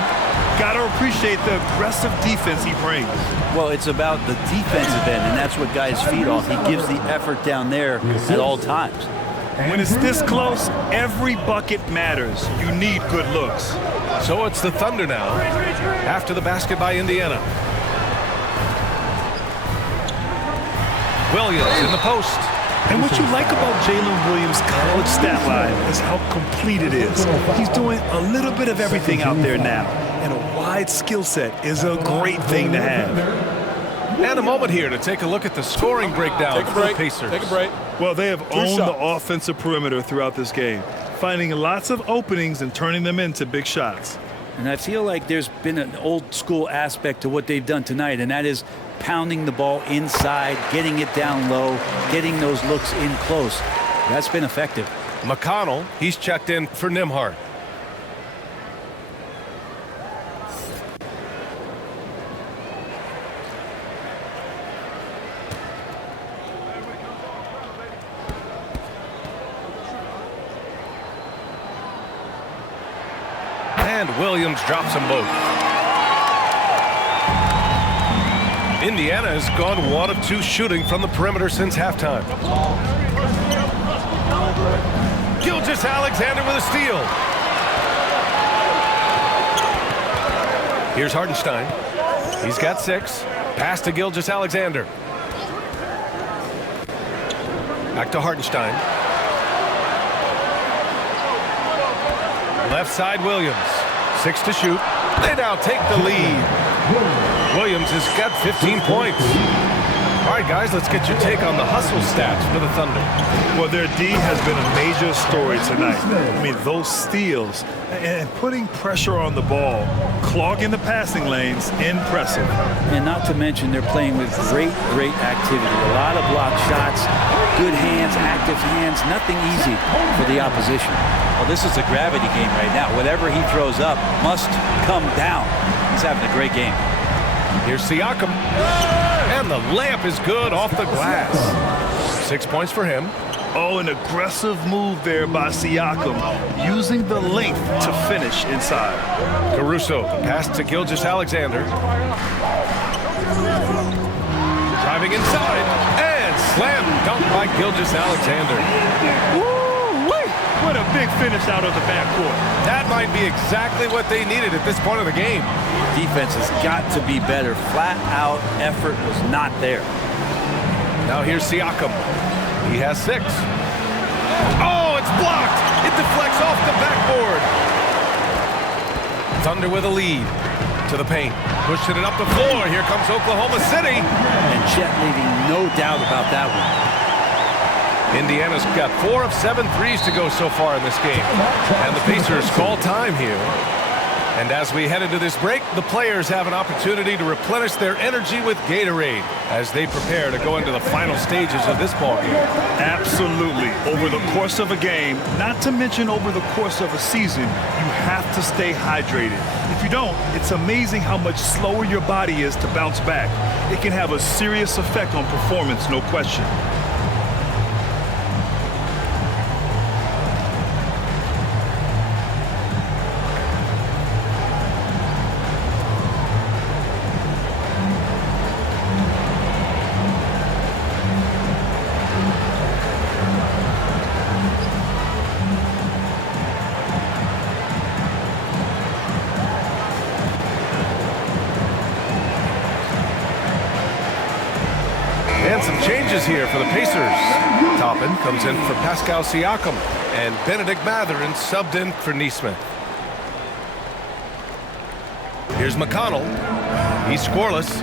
Got to appreciate the aggressive defense he brings. Well, it's about the defensive end, and that's what guys feed off. He gives the effort down there at all times. When it's this close, every bucket matters. You need good looks. So it's the Thunder now, after the basket by Indiana. Williams in the post. And what you like about Jalen Williams' college stat line is how complete it is. He's doing a little bit of everything out there now, and a wide skill set is a great thing to have. And a moment here to take a look at the scoring breakdown for the Pacers. Take a break. Well, they have owned the offensive perimeter throughout this game, finding lots of openings and turning them into big shots. And I feel like there's been an old school aspect to what they've done tonight, and that is pounding the ball inside, getting it down low, getting those looks in close. That's been effective. McConnell, he's checked in for Nembhard. And Williams drops them both. Indiana has gone 1 of 2 shooting from the perimeter since halftime. Gilgeous-Alexander with a steal. Here's Hartenstein. He's got 6. Pass to Gilgeous-Alexander. Back to Hartenstein. Left side Williams. 6 to shoot. They now take the lead. Williams has got 15 points. All right, guys, let's get your take on the hustle stats for the Thunder. Well, their D has been a major story tonight. I mean, those steals and putting pressure on the ball, clogging the passing lanes, impressive. And not to mention they're playing with great activity. A lot of block shots, good hands, active hands, nothing easy for the opposition. Well, this is a gravity game right now. Whatever he throws up must come down. He's having a great game. Here's Siakam. And the layup is good off the glass. 6 points for him. Oh, an aggressive move there by Siakam, using the length to finish inside. Caruso, pass to Gilgeous-Alexander. Driving inside, and slam dunk by Gilgeous-Alexander. What a big finish out of the backcourt. That might be exactly what they needed at this point of the game. Defense has got to be better. Flat out effort was not there. Now here's Siakam. He has 6. Oh, it's blocked. It deflects off the backboard. Thunder with a lead. To the paint. Pushing it up the floor. Here comes Oklahoma City. And Chet leaving no doubt about that one. Indiana's got 4 of 7 threes to go so far in this game. And the Pacers call time here. And as we head into this break, the players have an opportunity to replenish their energy with Gatorade as they prepare to go into the final stages of this ballgame. Absolutely. Over the course of a game, not to mention over the course of a season, you have to stay hydrated. If you don't, it's amazing how much slower your body is to bounce back. It can have a serious effect on performance, no question. And some changes here for the Pacers. Toppin comes in for Pascal Siakam, and Benedict Mathurin subbed in for Nesmith. Here's McConnell. He's scoreless.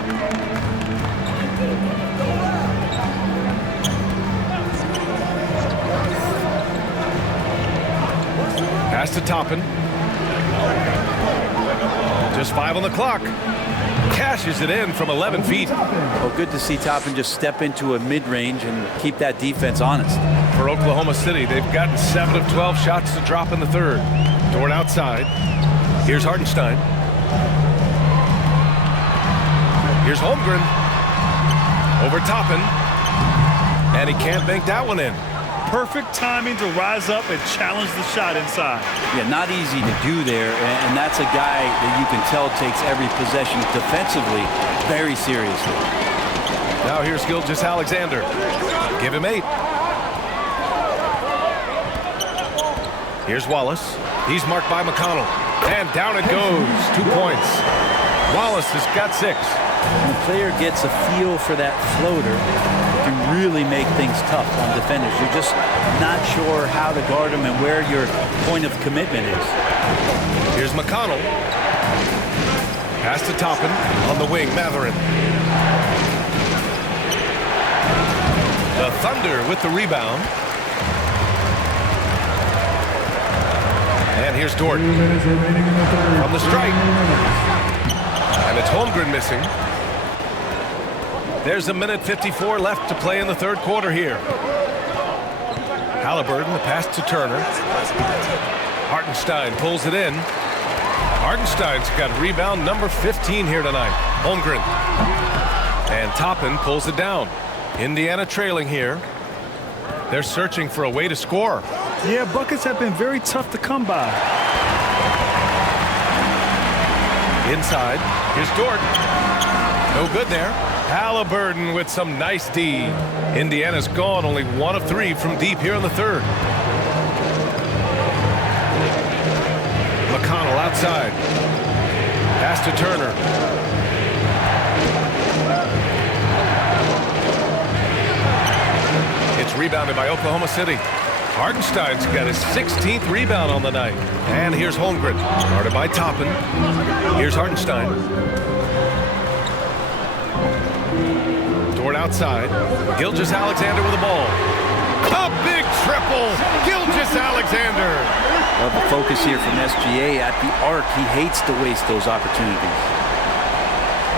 Pass to Toppin. Just 5 on the clock. cashes it in from 11 feet. Well, good to see Toppin just step into a mid-range and keep that defense honest. For Oklahoma City, they've gotten 7 of 12 shots to drop in the third. Dort outside. Here's Hartenstein. Here's Holmgren. Over Toppin. And he can't bank that one in. Perfect timing to rise up and challenge the shot inside. Yeah, not easy to do there, and that's a guy that you can tell takes every possession defensively very seriously. Now here's Gilgeous Alexander. Give him 8. Here's Wallace. He's marked by McConnell. And down it goes. 2 points. Wallace has got 6. When the player gets a feel for that floater, it can really make things tough on defenders. You're just not sure how to guard them and where your point of commitment is. Here's McConnell. Pass to Toppin. On the wing, Matherin. The Thunder with the rebound. And here's Dort. From the strike. And it's Holmgren missing. There's 1:54 left to play in the third quarter here. Halliburton, the pass to Turner. Hartenstein pulls it in. Hartenstein's got rebound number 15 here tonight. Holmgren. And Toppin pulls it down. Indiana trailing here. They're searching for a way to score. Yeah, buckets have been very tough to come by. Inside. Here's Dort. No good there. Halliburton with some nice D. Indiana's gone only 1 of 3 from deep here in the third. McConnell outside. Pass to Turner. It's rebounded by Oklahoma City. Hartenstein's got his 16th rebound on the night. And here's Holmgren. Guarded by Toppin. Here's Hartenstein. Dort outside. Gilgeous Alexander with the ball. A big triple. Gilgeous Alexander. Love the focus here from SGA at the arc. He hates to waste those opportunities.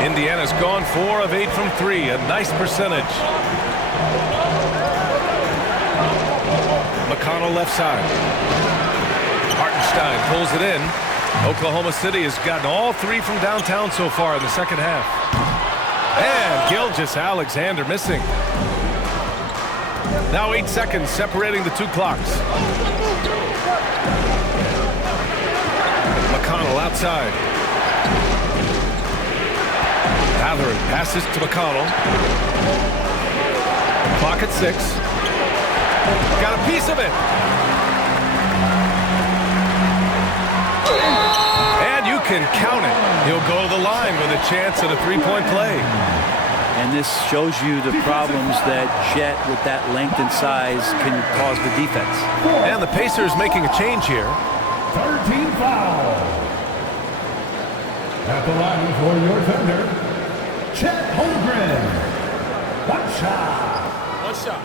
Indiana's gone 4 of 8 from 3. A nice percentage. McConnell left side. Hartenstein pulls it in. Oklahoma City has gotten all 3 from downtown so far in the second half. And Gilgeous Alexander missing. Now 8 seconds separating the 2 clocks. McConnell outside. Matherin passes to McConnell. Clock at 6. Got a piece of it. And you can count it. He'll go to the line with a chance at a 3-point play. And this shows you the problems that Jet, with that length and size, can cause the defense. And the Pacers making a change here. 13 foul. At the line for your Thunder, Chet Holmgren. 1 shot. 1 shot.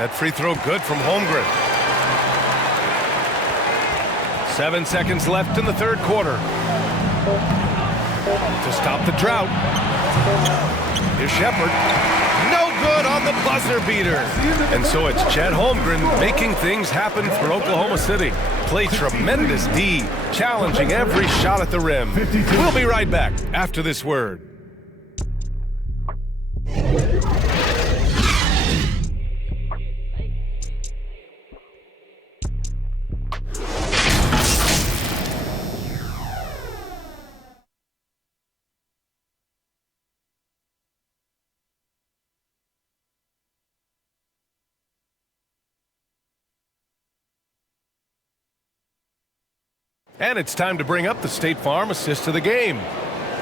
That free throw good from Holmgren. 7 seconds left in the third quarter. To stop the drought. Here's Shepard. No good on the buzzer beater. And so it's Chet Holmgren making things happen for Oklahoma City. Played tremendous D, challenging every shot at the rim. We'll be right back after this word. And it's time to bring up the State Farm assist of the game.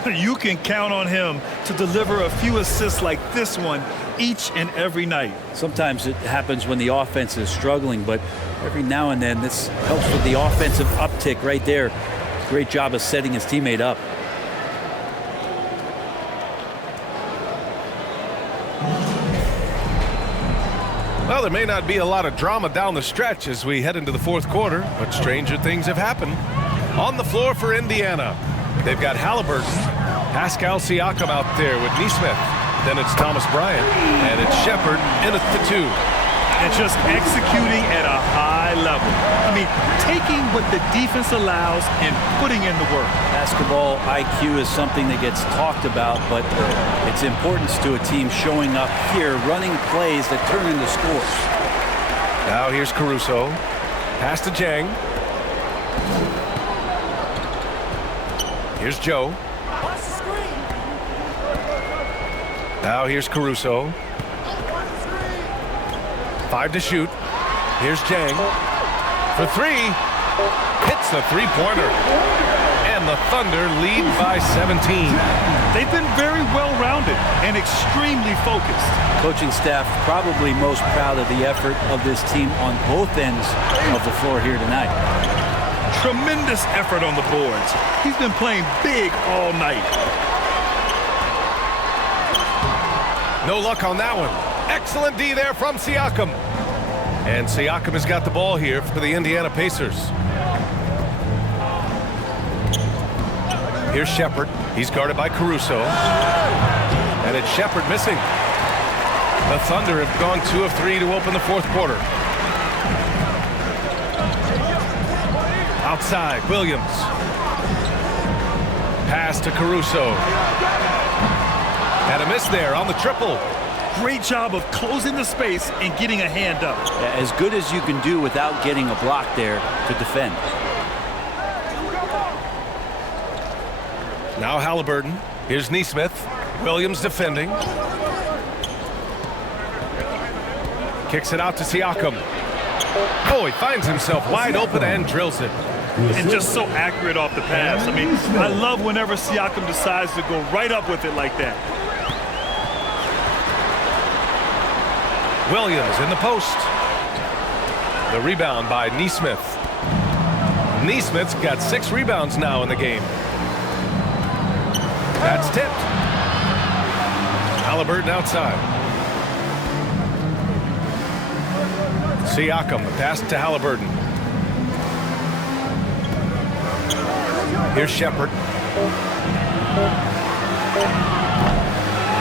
You can count on him to deliver a few assists like this one each and every night. Sometimes it happens when the offense is struggling, but every now and then this helps with the offensive uptick right there. Great job of setting his teammate up. Well, there may not be a lot of drama down the stretch as we head into the fourth quarter, but stranger things have happened. On the floor for Indiana, they've got Halliburton, Pascal Siakam out there with Neesmith. Then it's Thomas Bryant, and it's Shepard in at the 2. And just executing at a high level. I mean, taking what the defense allows and putting in the work. Basketball IQ is something that gets talked about, but its importance to a team showing up here, running plays that turn into scores. Now here's Caruso. Pass to Jang. Here's Joe. Now here's Caruso. 5 to shoot. Here's Jang. For 3. Hits the three-pointer. And the Thunder lead by 17. They've been very well-rounded and extremely focused. Coaching staff probably most proud of the effort of this team on both ends of the floor here tonight. Tremendous effort on the boards. He's been playing big all night. No luck on that one. Excellent D there from Siakam. And Siakam has got the ball here for the Indiana Pacers. Here's Shepard. He's guarded by Caruso. And it's Shepard missing. The Thunder have gone 2 of 3 to open the fourth quarter. Outside, Williams. Pass to Caruso. And a miss there on the triple. Great job of closing the space and getting a hand up. As good as you can do without getting a block there to defend. Now Halliburton. Here's Neesmith. Williams defending. Kicks it out to Siakam. Oh, he finds himself wide open and drills it. And just so accurate off the pass. I mean, I love whenever Siakam decides to go right up with it like that. Williams in the post. The rebound by Neesmith. Neesmith's got 6 rebounds now in the game. That's tipped. Halliburton outside. Siakam, the pass to Halliburton. Here's Shepard.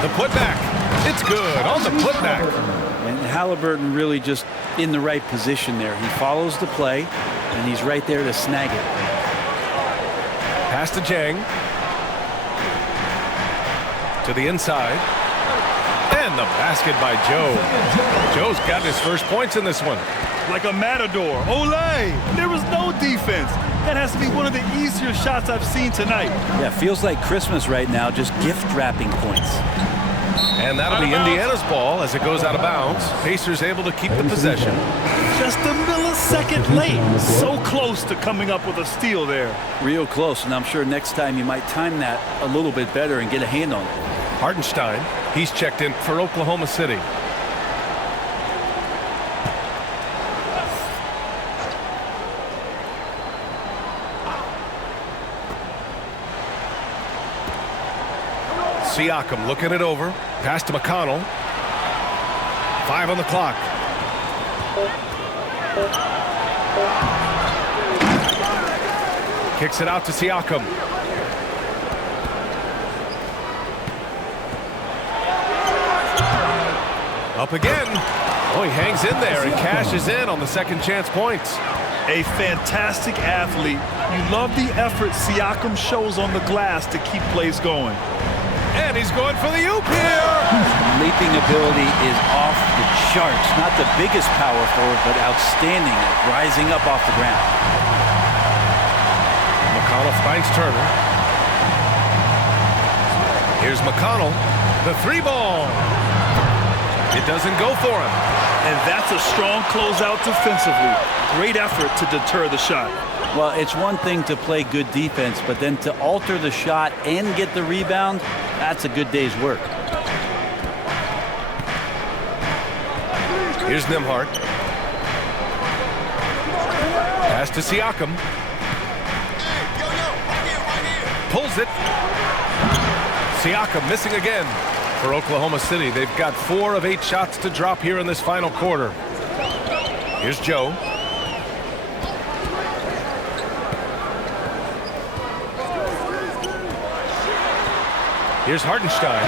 The putback. It's good on the putback. And Halliburton really just in the right position there. He follows the play, and he's right there to snag it. Pass to Jang. To the inside. And the basket by Joe. Joe's got his first points in this one. Like a matador. Olay! There was no defense. That has to be one of the easier shots I've seen tonight. Yeah, feels like Christmas right now, just gift wrapping points. And that'll be Indiana's ball as it goes out of bounds. Pacers able to keep the possession. Just a millisecond late. So close to coming up with a steal there. Real close, and I'm sure next time you might time that a little bit better and get a hand on it. Hartenstein, he's checked in for Oklahoma City. Siakam looking it over. Pass to McConnell. 5 on the clock. Kicks it out to Siakam. Up again. Oh, he hangs in there and cashes in on the second chance points. A fantastic athlete. You love the effort Siakam shows on the glass to keep plays going. And he's going for the oop here. Leaping ability is off the charts. Not the biggest power forward, but outstanding at rising up off the ground. McConnell finds Turner. Here's McConnell. The 3-ball. It doesn't go for him. And that's a strong closeout defensively. Great effort to deter the shot. Well, it's one thing to play good defense, but then to alter the shot and get the rebound, that's a good day's work. Here's Nembhard. Pass to Siakam. Pulls it. Siakam missing again. for Oklahoma City. They've got 4 of 8 shots to drop here in this final quarter. Here's Joe. Here's Hartenstein.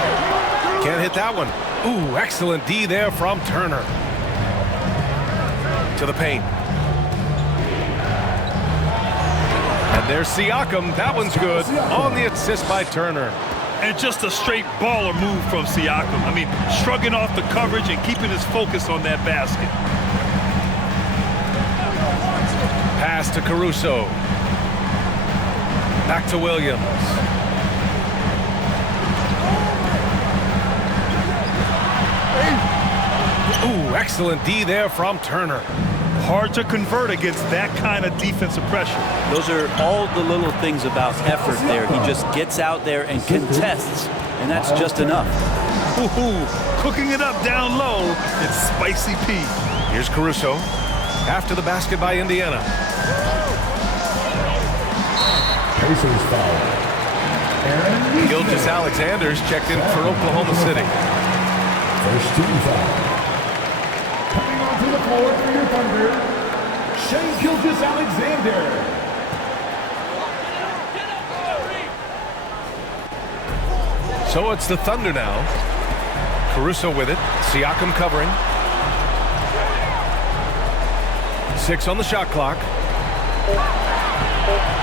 Can't hit that one. Ooh, excellent D there from Turner. To the paint. And there's Siakam. That one's good. On the assist by Turner. And just a straight baller move from Siakam. I mean, shrugging off the coverage and keeping his focus on that basket. Pass to Caruso. Back to Williams. Ooh, excellent D there from Turner. Hard to convert against that kind of defensive pressure. Those are all the little things about effort there. He just gets out there and contests, and that's just enough. Ooh, cooking it up down low, it's Spicy P. Here's Caruso. After the basket by Indiana. Pacers foul. Gilgeous Alexander's checked in for Oklahoma City. First team foul. Coming onto the floor for your Thunder, Shai Gilgeous-Alexander. So it's the Thunder now. Caruso with it. Siakam covering. 6 on the shot clock.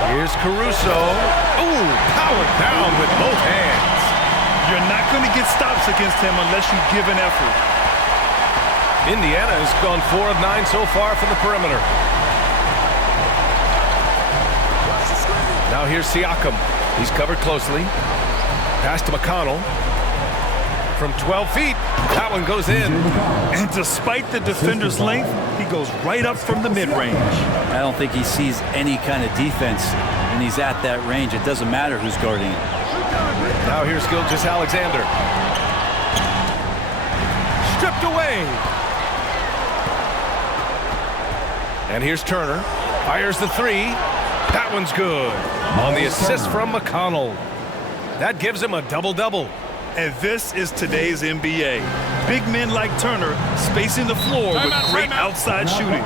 Here's Caruso. Ooh, powered down with both hands. You're not going to get stops against him unless you give an effort. Indiana has gone 4 of 9 so far from the perimeter. Now here's Siakam. He's covered closely. Pass to McConnell. From 12 feet, that one goes in. And despite the defender's length, he goes right up from the mid-range. I don't think he sees any kind of defense when he's at that range. It doesn't matter who's guarding him. Now here's Gilgeous-Alexander. Stripped away. And here's Turner. Fires the 3. That one's good. On the assist from McConnell. That gives him a double-double. And this is today's NBA. Big men like Turner spacing the floor with great outside shooting.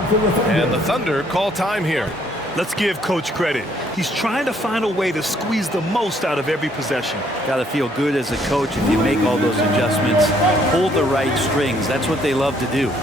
And the Thunder call time here. Let's give Coach credit. He's trying to find a way to squeeze the most out of every possession. Got to feel good as a coach if you make all those adjustments. Pull the right strings. That's what they love to do.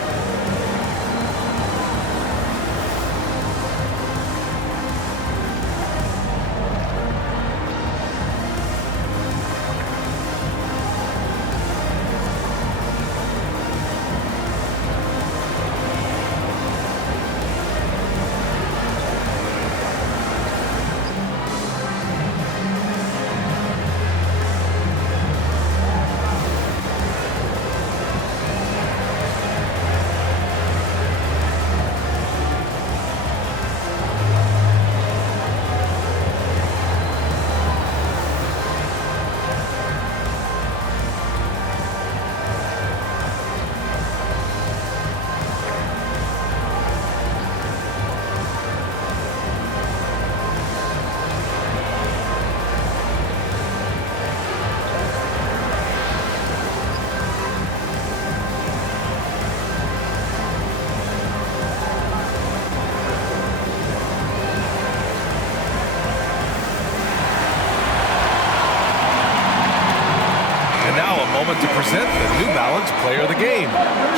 To present the New Balance Player of the Game,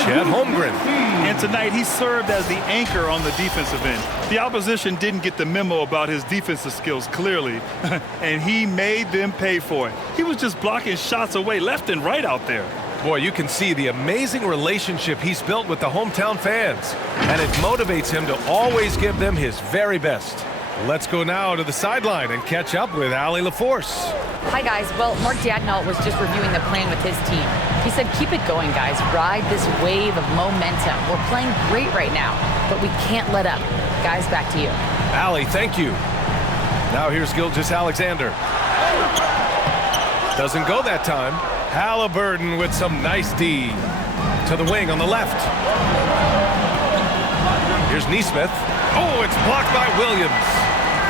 Chet Holmgren. And tonight he served as the anchor on the defensive end. The opposition didn't get the memo about his defensive skills clearly, and he made them pay for it. He was just blocking shots away left and right out there. Boy, you can see the amazing relationship he's built with the hometown fans, and it motivates him to always give them his very best. Let's go now to the sideline and catch up with Allie LaForce. Hi, guys. Well, Mark Dagnall was just reviewing the plan with his team. He said, keep it going, guys. Ride this wave of momentum. We're playing great right now, but we can't let up. Guys, back to you. Allie, thank you. Now here's Gilgeous-Alexander. Doesn't go that time. Halliburton with some nice D. To the wing on the left. Here's Nesmith. Oh, it's blocked by Williams.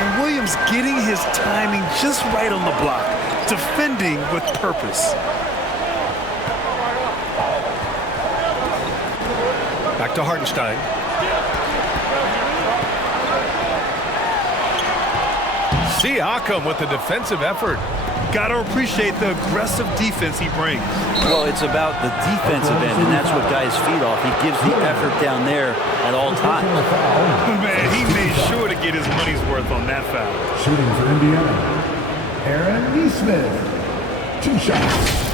And Williams getting his timing just right on the block. Defending with purpose. Back to Hartenstein. Siakam with the defensive effort. Got to appreciate the aggressive defense he brings. Well, it's about the defensive end, and that's what guys feed off. He gives the effort down there at all times. Man, he made sure to get his money's worth on that foul. Shooting for Indiana, Aaron Neesmith. 2 shots.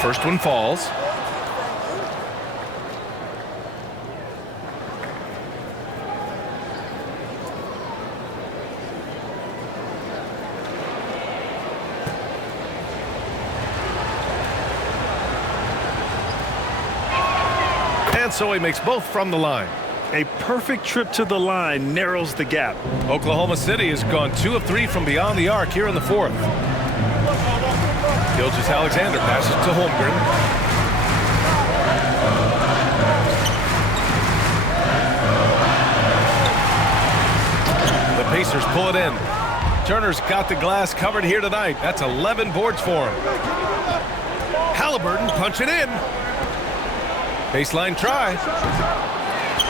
First one falls. And so he makes both from the line. A perfect trip to the line narrows the gap. Oklahoma City has gone 2 of 3 from beyond the arc here in the fourth. Gilgeous-Alexander passes to Holmgren. The Pacers pull it in. Turner's got the glass covered here tonight. That's 11 boards for him. Halliburton punching in. Baseline try.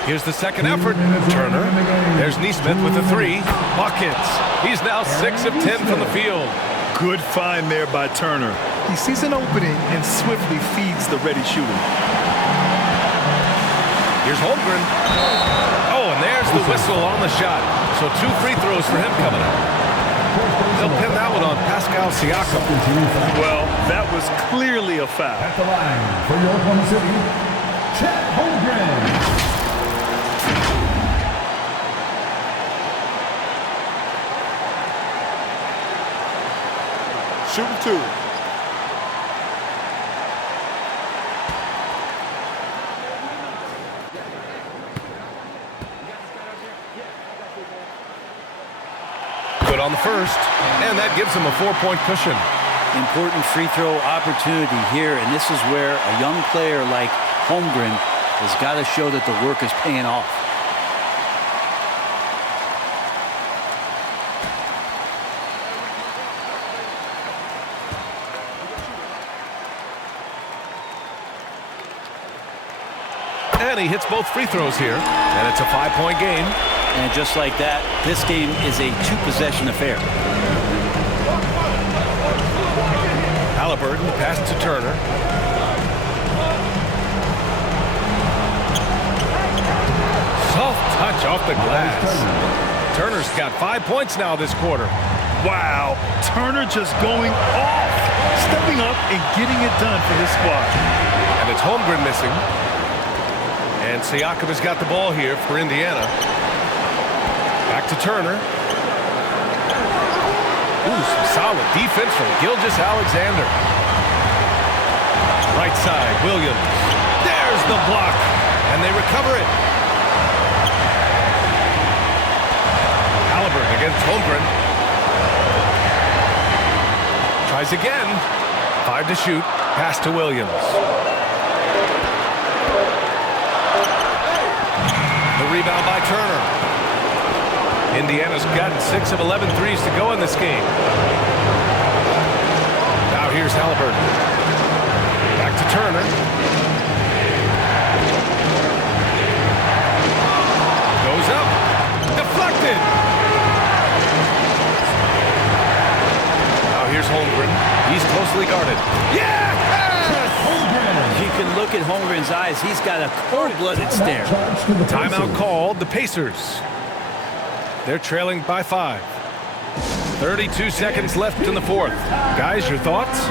Here's the second effort. Turner. There's Neesmith with the 3. Buckets. He's now 6 of 10 from the field. Good find there by Turner. He sees an opening and swiftly feeds the ready shooter. Here's Holmgren. Oh, and there's the whistle on the shot. So 2 free throws for him coming up. They'll pin that one on Pascal Siakam. Well, that was clearly a foul. At the line for your Oklahoma City, Chet Holmgren. Shooting 2. Good on the first, and that gives him a 4-point cushion. Important free throw opportunity here, and this is where a young player like Holmgren has got to show that the work is paying off. And he hits both free throws here, and it's a 5-point game. And just like that, this game is a 2-possession affair. Halliburton pass to Turner. Soft touch off the glass. Turner's got 5 points now this quarter. Wow, Turner just going off, stepping up and getting it done for his squad. And it's Holmgren missing. And Siakam has got the ball here for Indiana. Back to Turner. Ooh, some solid defense from Gilgeous-Alexander. Right side, Williams. There's the block. And they recover it. Halliburton against Holmgren. Tries again. 5 to shoot. Pass to Williams. The rebound by Turner. Indiana's gotten 6 of 11 threes to go in this game. Now here's Halliburton. Back to Turner. Goes up. Deflected. Now here's Holmgren. He's closely guarded. Yeah! You can look at Holmgren's eyes. He's got a cold-blooded stare. Timeout called. The Pacers. They're trailing by 5. 32 seconds left in the fourth. Guys, your thoughts?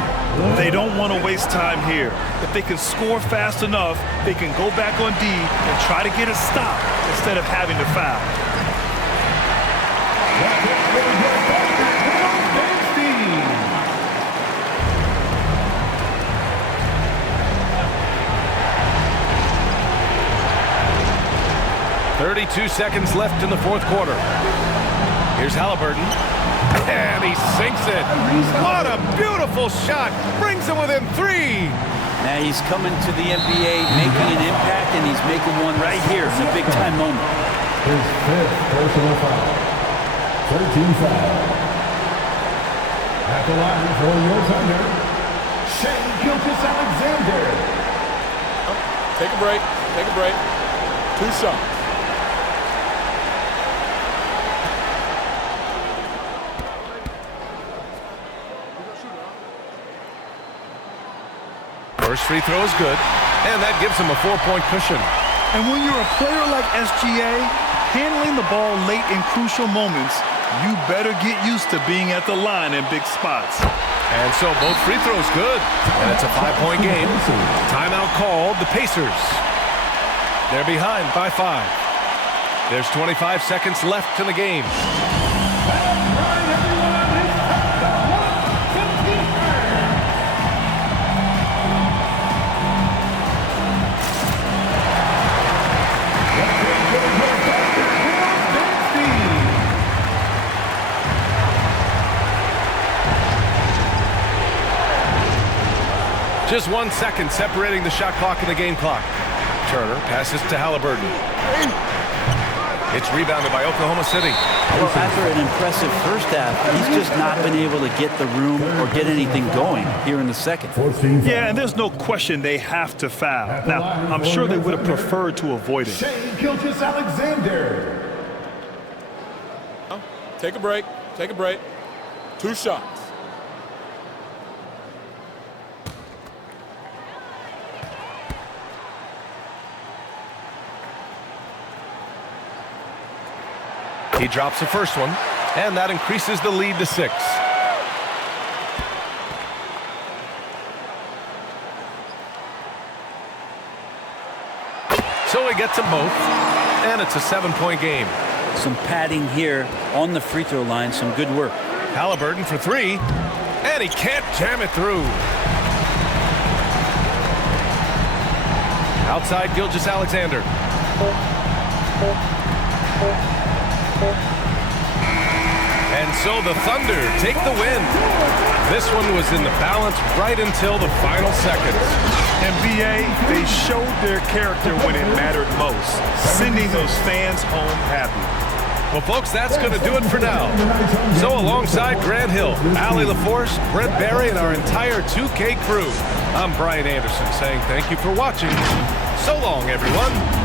They don't want to waste time here. If they can score fast enough, they can go back on D and try to get a stop instead of having to foul. 32 seconds left in the fourth quarter. Here's Halliburton. And he sinks it. What a beautiful shot. Brings him within 3. Now he's coming to the NBA, making an impact, and he's making one right here. It's a big-time moment. His 5th personal foul. 13 foul. At the line for your Thunder, Gilgeous-Alexander. Take a break. Take a break. 2 shots. First free throw is good, and that gives him a 4-point cushion. And when you're a player like SGA, handling the ball late in crucial moments, you better get used to being at the line in big spots. And so both free throws good, and it's a 5-point game. Timeout called, the Pacers. They're behind by 5. There's 25 seconds left in the game. Just 1 second separating the shot clock and the game clock. Turner passes to Halliburton. It's rebounded by Oklahoma City. Well, after an impressive first half, he's just not been able to get the room or get anything going here in the second. Yeah, and there's no question they have to foul. Now, I'm sure they would have preferred to avoid it. Gilgeous-Alexander. Take a break. Take a break. 2 shots. He drops the first one, and that increases the lead to 6. So he gets them both, and it's a 7-point game. Some padding here on the free throw line, some good work. Halliburton for 3, and he can't jam it through. Outside Gilgeous-Alexander. And so the Thunder take the win. This one was in the balance right until the final seconds. NBA, they showed their character when it mattered most, sending those fans home happy. Well, folks, that's going to do it for now. So alongside Grant Hill, Allie LaForce, Brent Barry, and our entire 2K crew, I'm Brian Anderson saying thank you for watching. So long, everyone.